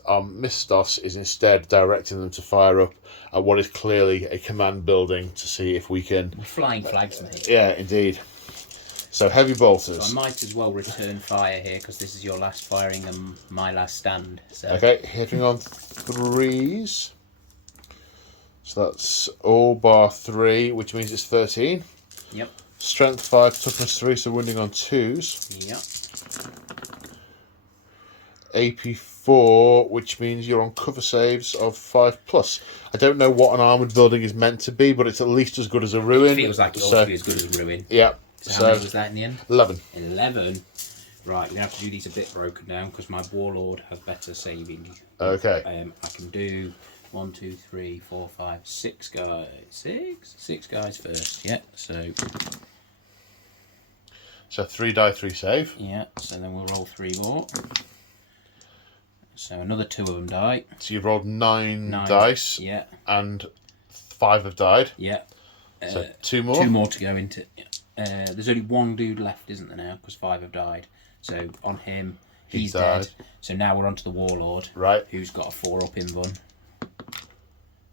Armistos is instead directing them to fire up at what is clearly a command building to see if we can... Flying flags, mate. Yeah, indeed. So heavy bolters. So I might as well return fire here because this is your last firing and my last stand. So. Okay, hitting on 3s. So that's all bar 3, which means it's 13. Yep. Strength 5, toughness 3, so wounding on 2s. Yep. AP 4, which means you're on cover saves of 5+. I don't know what an armoured building is meant to be, but it's at least as good as a ruin. It feels like it ought to be as good as a ruin. Yeah. So how many was that in the end? 11. 11. Right, we have to do these a bit broken down because my warlord has better saving. Okay. I can do 1, 2, 3, 4, 5, 6 guys. 6 guys first. Yeah. So 3 die, 3 save. yeah. So then we'll roll 3 more. So another 2 of them die. So you've rolled 9 dice. Yeah. And 5 have died. Yeah. So 2 more. 2 more to go into. There's only 1 dude left, isn't there now? Because 5 have died. So on him, he's dead. So now we're on to the warlord. Right. Who's got a 4-up invuln.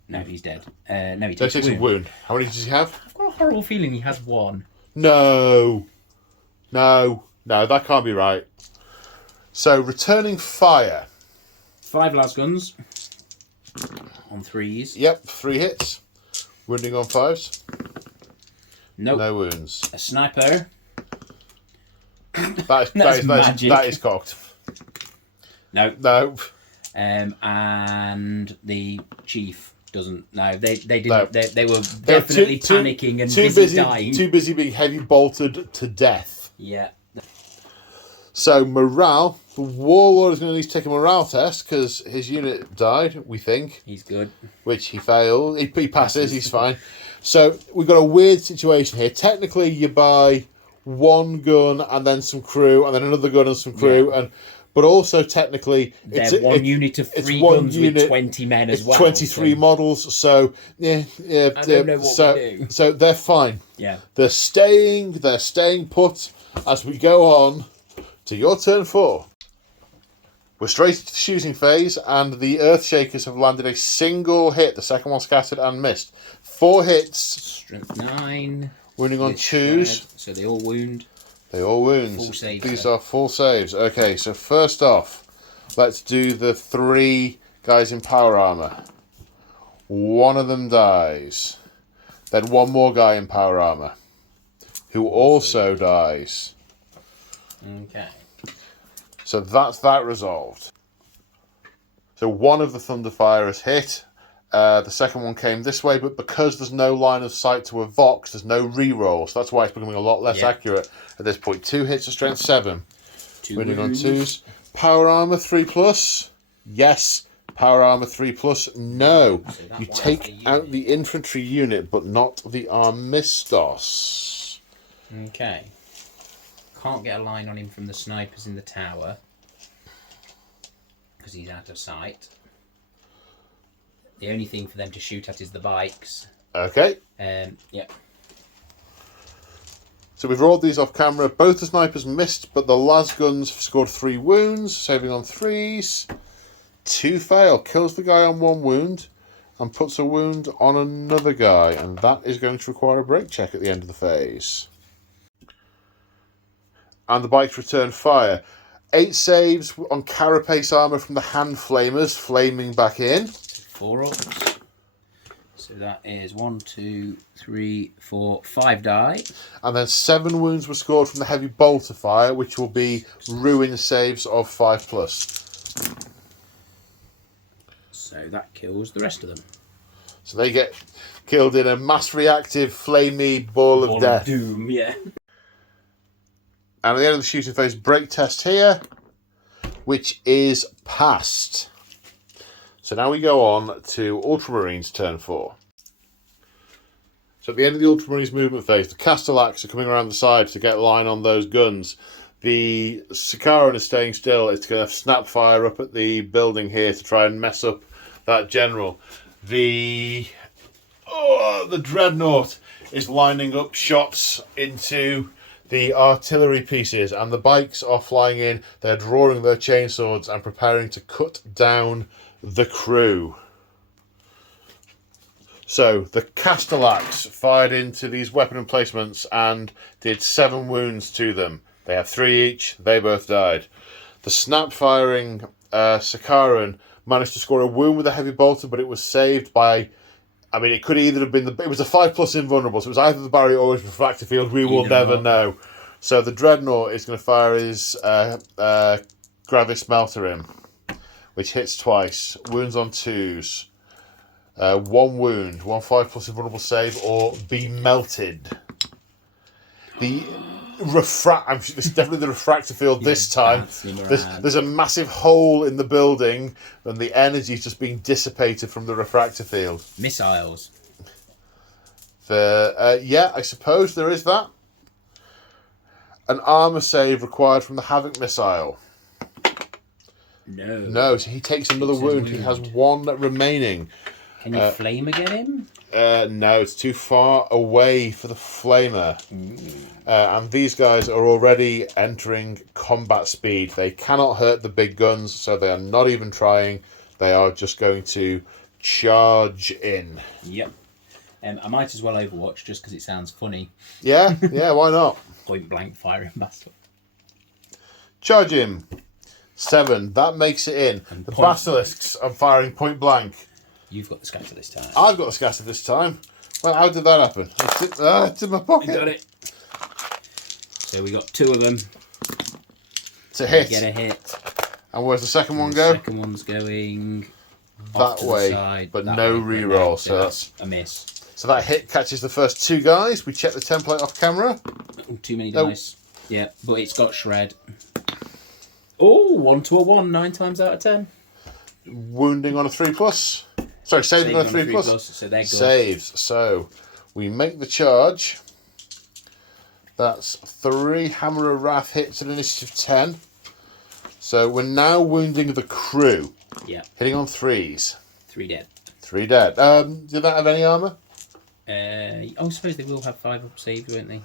No, he's dead. No, he So takes a wound. How many does he have? I've got a horrible feeling he has 1. No, that can't be right. So returning fire. 5 las guns. On 3s. Yep, 3 hits. Wounding on 5s. Nope. No wounds. A sniper. That is cocked. No. And the chief doesn't. No, they didn't. No. They were definitely panicking and busy dying. Too busy being heavy bolted to death. Yeah. So morale The Warlord is going to need to take a morale test because his unit died, we think. He's good. Which he failed. He passes, he's fine. So we've got a weird situation here. Technically, you buy one gun and then some crew, and then another gun and some crew, but also technically it's one unit of 3 guns with 20 men as well. 23 models, so I don't know what we do. So they're fine. Yeah. They're staying put as we go on to your turn 4. We're straight into the shooting phase, and the Earthshakers have landed a single hit. The second one scattered and missed. 4 hits. Strength 9. Wounding on 2s. So they all wound. They all wounds. Full saves. These are full saves. Okay, so first off, let's do the 3 guys in power armor. One of them dies. Then one more guy in power armor, who also dies. Okay. So that's that resolved. So one of the Thunderfirers hit. The second one came this way, but because there's no line of sight to a Vox, there's no reroll. So that's why it's becoming a lot less accurate at this point. 2 hits of strength 7. 2 Winning on wounds. 2s. Power armor 3+. Yes. Power armor 3+. No. So You take out the infantry unit, but not the Armistos. Okay. Can't get a line on him from the snipers in the tower because he's out of sight. The only thing for them to shoot at is the bikes. Okay. Yeah. So we've rolled these off camera. Both the snipers missed, but the lasguns scored 3 wounds, saving on 3s. 2 fail. Kills the guy on 1 wound and puts a wound on another guy. And that is going to require a break check at the end of the phase. And the bikes return fire. 8 saves on carapace armor from the hand flamers, flaming back in. 4 ups. So that is 1, 2, 3, 4, 5 die. And then 7 wounds were scored from the heavy bolter fire, which will be ruin saves of 5+. So that kills the rest of them. So they get killed in a mass reactive, flamey ball of death. Doom, yeah. And at the end of the shooting phase, break test here, which is passed. So now we go on to Ultramarines turn 4. So at the end of the Ultramarines movement phase, the Castellax are coming around the side to get line on those guns. The Sakaran is staying still. It's going to snap fire up at the building here to try and mess up that general. The Dreadnought is lining up shots into the artillery pieces, and the bikes are flying in. They're drawing their chainswords and preparing to cut down the crew. So the Castellax fired into these weapon emplacements and did 7 wounds to them. They have 3 each. They both died. The snap-firing Sakaran managed to score a wound with a heavy bolter, but it was saved by... I mean, it could either have been... It was a 5+ invulnerable, so it was either the barrier or his refractor field. We will never know. So the Dreadnought is going to fire his Gravis Melter in, which hits twice. Wounds on 2s. 1 wound. 1 5+ invulnerable save or be melted. The... It's definitely the refractor field this time. There's a massive hole in the building and the energy is just being dissipated from the refractor field. Missiles. Yeah, I suppose there is that. An armor save required from the Havoc missile. No, so he takes another wound. He has 1 remaining. Can you flame again him? No, it's too far away for the flamer. And these guys are already entering combat speed. They cannot hurt the big guns, so they are not even trying. They are just going to charge in. Yep. I might as well Overwatch just because it sounds funny. Yeah, why not? Point blank firing basilisk. Charge him. 7. That makes it in. And the basilisks are firing point blank. You've got the scatter this time. I've got the scatter this time. Well, how did that happen? It's in my pocket. I got it. So we got 2 of them. It's a hit. Get a hit. And where's the second one go? The second one's going that way, side, but no reroll, so that's a miss. So that hit catches the first 2 guys. We check the template off camera. Too many dice. Yeah, but it's got shred. Oh, 1 to a 1, 9 times out of 10. Wounding on a 3+. Sorry, saving on a 3+. So they're good. Saves. So we make the charge. That's 3 Hammer of Wrath hits at initiative 10. So we're now wounding the crew. Yeah. Hitting on 3s. 3 dead. 3 dead. Did that have any armour? I suppose they will have 5 up saves, won't they?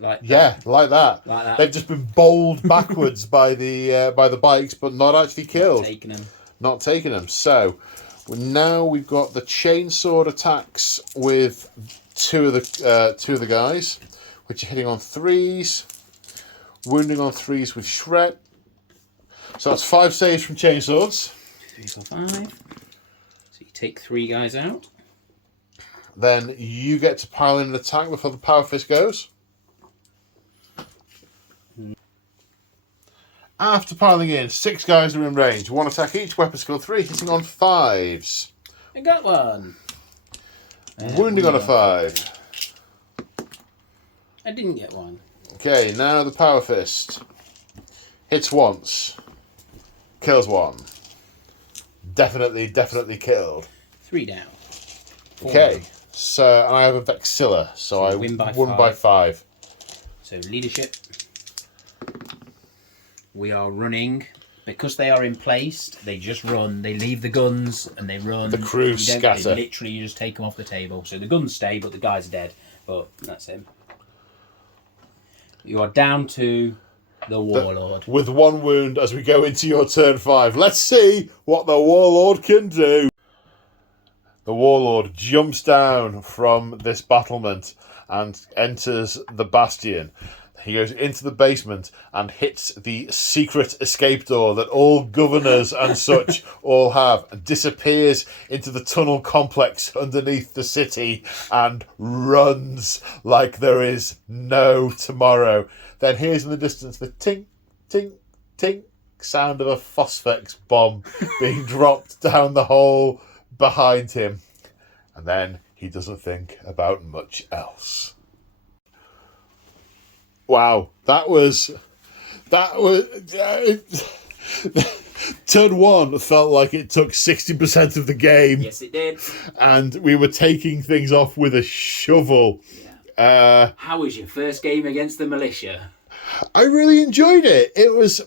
Like like that. Like that. They've just been bowled backwards by the bikes, but not actually killed. Not taking them. So now we've got the chainsword attacks with two of the guys, which are hitting on 3s, wounding on 3s with shred. So that's 5 saves from chainswords. 3, 4, 5. So you take 3 guys out. Then you get to pile in an attack before the power fist goes. After piling in, 6 guys are in range. 1 attack each, weapon skill 3, hitting on 5s. I got one. Wounding on a 5. I didn't get one. Okay, now the power fist. Hits once. Kills 1. Definitely killed. 3 down. 4 Okay, down. so I have a Vexilla, so I won by 5. So leadership. We are running. Because they are in place, they just run. They leave the guns and they run. The crew scatter. Literally, you just take them off the table. So the guns stay, but the guys are dead. But that's him. You are down to the Warlord. With 1 wound as we go into your turn 5. Let's see what the Warlord can do. The Warlord jumps down from this battlement and enters the bastion. He goes into the basement and hits the secret escape door that all governors and such all have, and disappears into the tunnel complex underneath the city and runs like there is no tomorrow. Then hears in the distance the tink, tink, tink sound of a phosphex bomb being dropped down the hole behind him. And then he doesn't think about much else. Wow, that was turn 1 felt like it took 60% of the game. Yes, it did. And we were taking things off with a shovel. Yeah. How was your first game against the Militia? I really enjoyed it. It's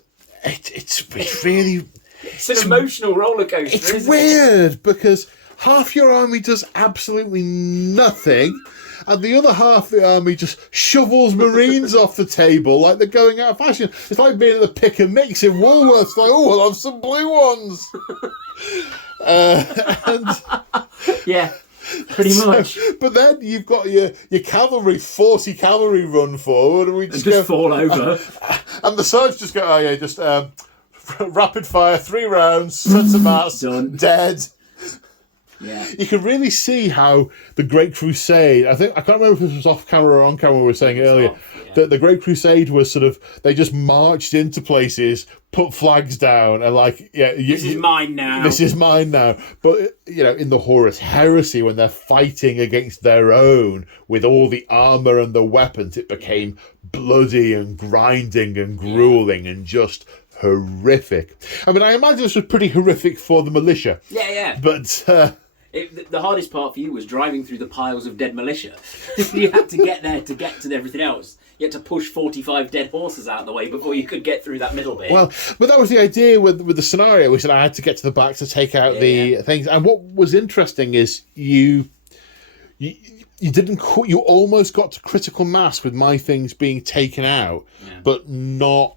really... It's an emotional roller coaster, It's isn't weird it? Because half your army does absolutely nothing, and the other half of the army just shovels Marines off the table like they're going out of fashion. It's like being at the pick and mix in Woolworths, like, oh, I'll have some blue ones. Yeah, pretty much. But then you've got your cavalry, 40 cavalry run forward, and we just fall over. And the sides just go, oh yeah, just rapid fire, 3 rounds, centre mass, dead. Yeah. You can really see how the Great Crusade, I can't remember if this was off camera or on camera, we were saying earlier, that the Great Crusade was sort of, they just marched into places, put flags down, and like, this is mine now. This is mine now. But, in the Horus Heresy, when they're fighting against their own with all the armour and the weapons, it became bloody and grinding and grueling and just horrific. I mean, I imagine this was pretty horrific for the Militia. Yeah. But... the hardest part for you was driving through the piles of dead Militia. You had to get there to get to everything else. You had to push 45 dead horses out of the way before you could get through that middle bit. Well, but that was the idea with the scenario. We said I had to get to the back to take out the things. And what was interesting is you didn't. You almost got to critical mass with my things being taken out, but not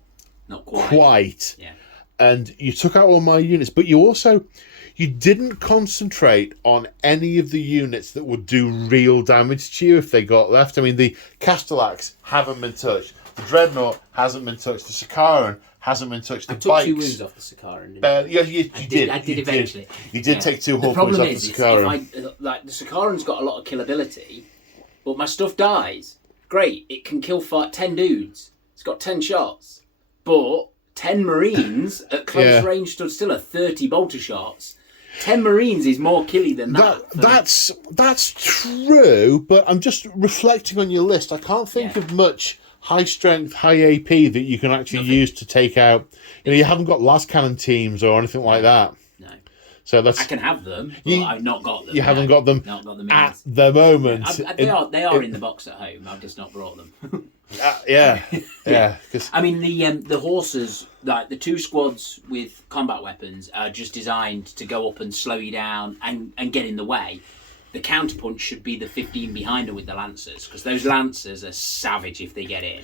quite. Yeah. And you took out all my units, but you didn't concentrate on any of the units that would do real damage to you if they got left. I mean, the Castellax haven't been touched. The Dreadnought hasn't been touched. The Sakaran hasn't been touched. The took bikes, 2 wounds off the Sakaran, didn't you did. I did eventually. You did take 2 whole points off the Sakaran. The Sakaran's got a lot of killability, but my stuff dies. Great, it can kill 10 dudes. It's got 10 shots. But 10 Marines at close range stood still at 30 bolter shots. 10 Marines is more killy than that. That's true, but I'm just reflecting on your list. I can't think of much high strength, high AP that you can actually use to take out. You haven't got las cannon teams or anything like that. No. So that's I can have them, but I've not got them. You haven't got them, not got them at the moment. Yeah, they are in the box at home. I've just not brought them. Yeah. I mean, the horses, like the 2 squads with combat weapons, are just designed to go up and slow you down and get in the way. The counterpunch should be the 15 behind them with the lancers, because those lancers are savage if they get in.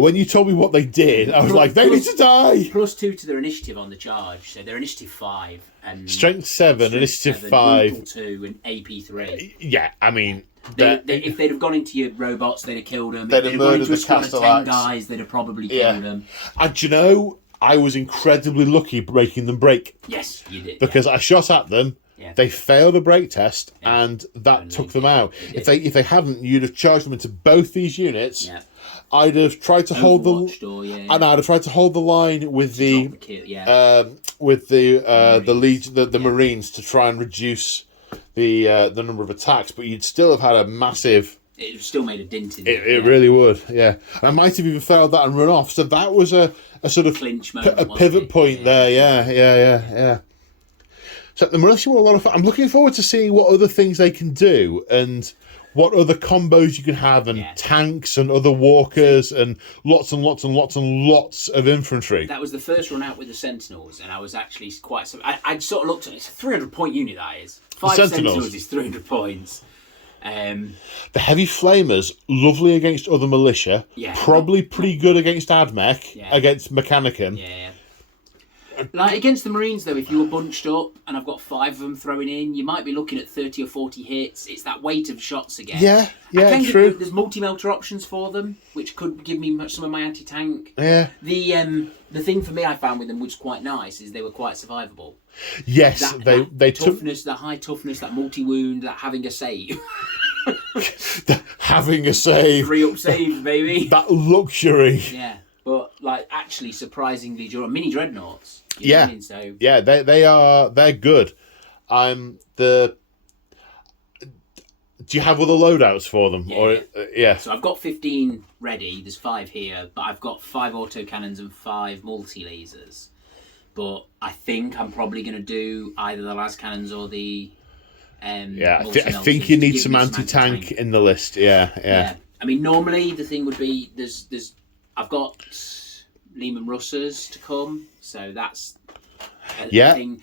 When you told me what they did, I was like, they need to die. +2 to their initiative on the charge, so they're initiative 5 and strength 7, initiative 5, brutal 2, and AP 3. Yeah, I mean, if they'd have gone into your robots, they'd have killed them. They'd if have they'd murdered gone into a the squad of 10 Castellax. guys, they'd have probably killed them. And I was incredibly lucky breaking them break. Yes, you did. Because I shot at them. Yeah. They failed a break test, and that took them out. If they hadn't, you'd have charged them into both these units. Yeah. I'd have tried to hold the and I'd have tried to hold the line with the Marines to try and reduce the number of attacks, but you'd still have had a massive. It still made a dint in it. It really would, yeah. And I might have even failed that and run off. So that was a sort of clinch moment, a pivot point there. Yeah. So the Militia were a lot of fun. I'm looking forward to seeing what other things they can do and what other combos you can have, and tanks and other walkers and lots and lots and lots and lots of infantry. That was the first run out with the Sentinels, and I was actually quite. I sort of looked at it. It's a 300-point unit. That is 5 Sentinels is 300 points. The heavy flamers, lovely against other militia. Yeah. Probably pretty good against AdMech, against Mechanicum. Yeah. Like against the Marines, though, if you were bunched up and I've got 5 of them throwing in, you might be looking at 30 or 40 hits. It's that weight of shots again. Yeah, true. There's multi-melter options for them, which could give me some of my anti-tank. Yeah. The thing for me I found with them was quite nice is they were quite survivable. Yes, they toughness, that high toughness, that multi-wound, that having a save. Having a save. 3-up save, baby. That luxury. Yeah. But actually surprisingly durable. Mini dreadnoughts. Yeah. They're good. Do you have other loadouts for them? Yeah. So I've got 15 ready. There's 5 here, but I've got 5 autocannons and 5 multi-lasers. But I think I'm probably going to do either the las cannons or the I think you need some anti-tank in the list. Yeah. I mean, normally the thing would be I've got Lehman Russers to come, so that's the thing.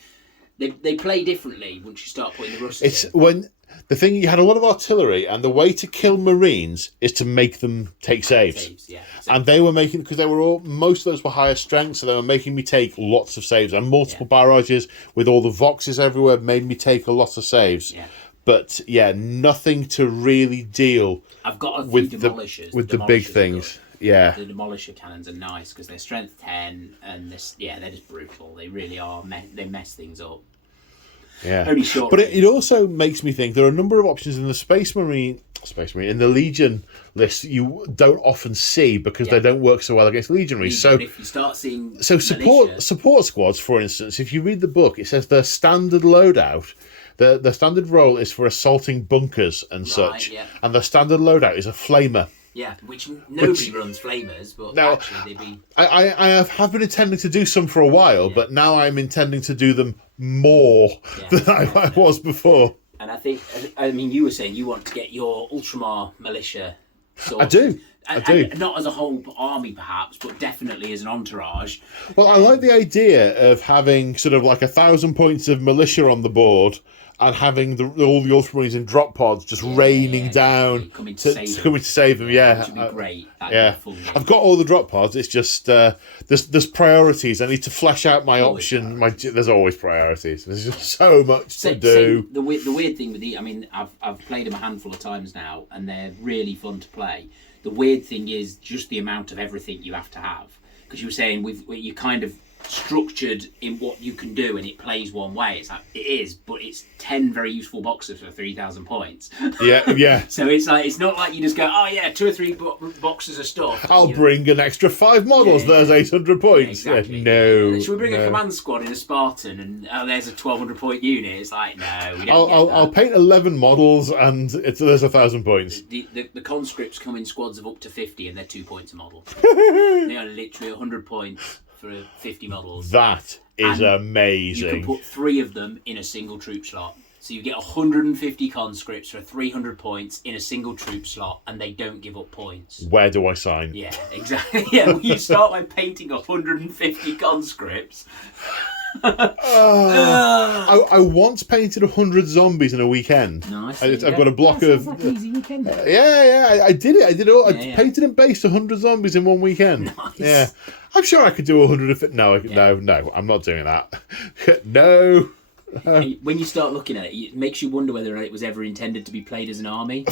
They play differently once you start putting the Russers in. When the thing, you had a lot of artillery, and the way to kill Marines is to make them take saves. And they were making, because most of those were higher strength, so they were making me take lots of saves, and multiple barrages with all the Voxes everywhere made me take a lot of saves. But nothing to really deal. I've got a few demolishers with the big things. Yeah, the demolisher cannons are nice because they're strength 10 and they're just brutal. They really are. They mess things up. Yeah, only short. But it also makes me think there are a number of options in the Space Marine, in the Legion list you don't often see because they don't work so well against Legionaries. So if you start seeing support squads, for instance, if you read the book, it says their standard loadout. The standard role is for assaulting bunkers and such, and the standard loadout is a flamer. Yeah, which nobody runs flamers, but now, actually they'd be... I have been intending to do some for a while, but now I'm intending to do them more than I was before. And I mean, you were saying you want to get your Ultramar militia sorted. I do. And not as a whole army, perhaps, but definitely as an entourage. Well, I like the idea of having sort of like 1,000 points of militia on the board and having all the Ultramarines in drop pods just raining down coming to save them. Which would be great. I've got all the drop pods. It's just there's priorities. I need to flesh out my option. There's always priorities. There's just so much to do. The weird thing with I mean, I've played them a handful of times now, and they're really fun to play. The weird thing is just the amount of everything you have to have. Because you were saying you kind of structured in what you can do and it plays one way. It's like, it is, but it's 10 very useful boxes for 3,000 points. Yeah. So it's like, it's not like you just go, oh yeah, 2 or 3 boxes of stuff. I'll bring an extra 5 models. There's 800 points. Yeah, exactly. No. Should we bring a command squad in a Spartan and there's a 1,200 point unit? It's like, no, we don't I'll paint 11 models and there's 1,000 points. The conscripts come in squads of up to 50 and they're 2 points a model. They are literally 100 points for 50 models. That is and amazing. You can put 3 of them in a single troop slot. So you get 150 conscripts for 300 points in a single troop slot, and they don't give up points. Where do I sign? Yeah, exactly. Yeah, well, you start by painting 150 conscripts. I once painted 100 zombies in a weekend. Nice. I've got a block of. Like easy weekend. I did it. I did it all. I painted and based 100 zombies in one weekend. Nice. Yeah, I'm sure I could do 100. No, I'm not doing that. No. When you start looking at it, it makes you wonder whether or not it was ever intended to be played as an army.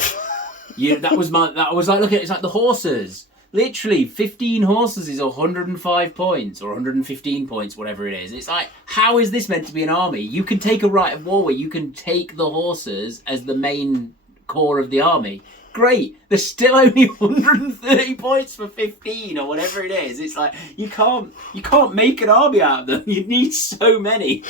That was like, look at it, it's like the horses. Literally, 15 horses is 105 points or 115 points, whatever it is. It's like, how is this meant to be an army? You can take a right of war where you can take the horses as the main core of the army. Great. There's still only 130 points for 15 or whatever it is. It's like, you can't make an army out of them. You need so many.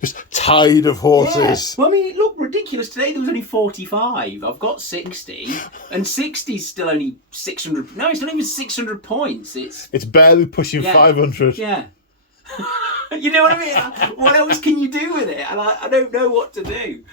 Just tide of horses. Yeah. Well, I mean, it looked ridiculous. Today there was only 45. I've got 60. And 60's still only 600. No, it's not even 600 points. It's barely pushing 500. Yeah. You know what I mean? What else can you do with it? And I don't know what to do.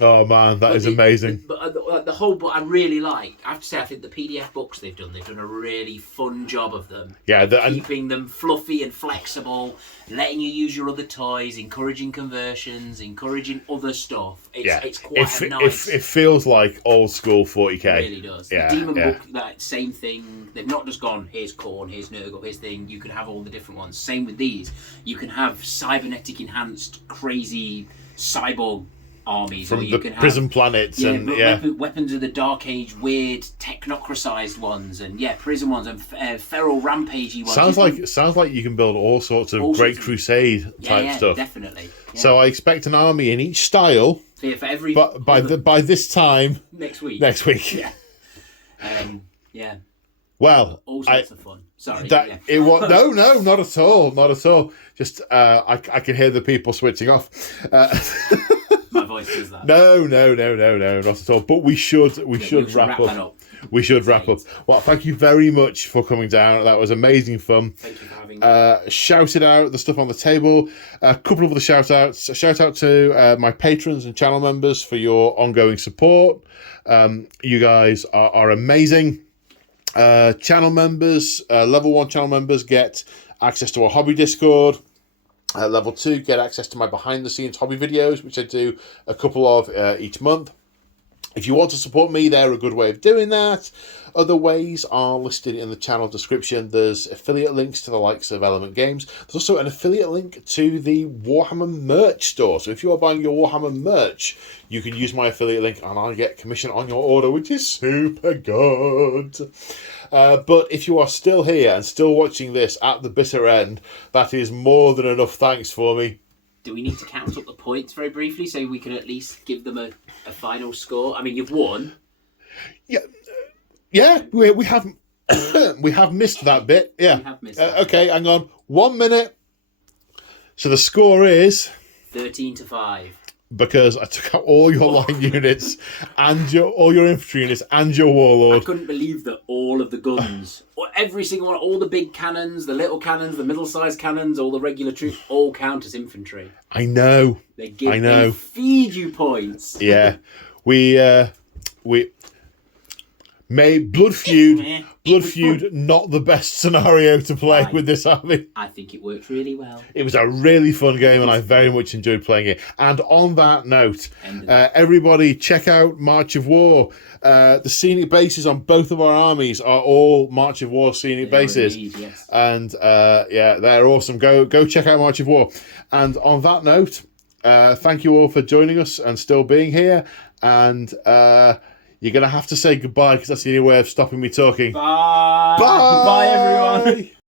Oh man, that is amazing. But the whole book I really like. I have to say, I think the PDF books they've done a really fun job of them. Yeah, keeping them fluffy and flexible, letting you use your other toys, encouraging conversions, encouraging other stuff. It's quite nice. It feels like old school 40k. It really does. Yeah, the Demon book, that same thing. They've not just gone, here's Khorne, here's Nurgle, here's thing. You can have all the different ones. Same with these. You can have cybernetic enhanced, crazy cyborg armies, from or you the can prison have planets weapons of the Dark Age, weird technocratized ones, and prison ones, and feral rampagey ones. Sounds like you can build all sorts of Great Crusade type stuff. Definitely. Yeah. So I expect an army in each style. So for every, but by this time next week. Yeah. Yeah. Well, all sorts of fun. Sorry. It was no, not at all. Just I can hear the people switching off. My voice does that. No, not at all. But we should wrap up. We should wrap up. Well, thank you very much for coming down. That was amazing fun. Thank you for having me. Shouted out the stuff on the table. A couple of other shout outs. A shout out to my patrons and channel members for your ongoing support. You guys are amazing. Channel members, level 1 channel members get access to our hobby Discord. Level 2 get access to my behind the scenes hobby videos, which I do a couple of each month. If you want to support me, they're a good way of doing that. Other ways are listed in the channel description. There's affiliate links to the likes of Element Games. There's also an affiliate link to the Warhammer merch store. So if you are buying your Warhammer merch, you can use my affiliate link and I'll get commission on your order, which is super good. But if you are still here and still watching this at the bitter end, that is more than enough thanks for me. Do we need to count up the points very briefly so we can at least give them a final score? I mean, you've won. Yeah, we have we have missed that bit. Yeah. We have missed that. Okay, hang on. 1 minute. So the score is 13-5. Because I took out all your line units and all your infantry units and your warlord. I couldn't believe that all of the guns, or every single one, all the big cannons, the little cannons, the middle-sized cannons, all the regular troops, all count as infantry. I know. They feed you points. Yeah, we made Blood Feud. Not the best scenario to play with this army. I think it worked really well. It was a really fun game and I very much enjoyed playing it. And on that note, everybody check out March of War. The scenic bases on both of our armies are all March of War scenic bases. Indeed, yes. And they're awesome. Go check out March of War. And on that note, thank you all for joining us and still being here. And you're going to have to say goodbye because that's the only way of stopping me talking. Bye. Bye. Bye, everyone.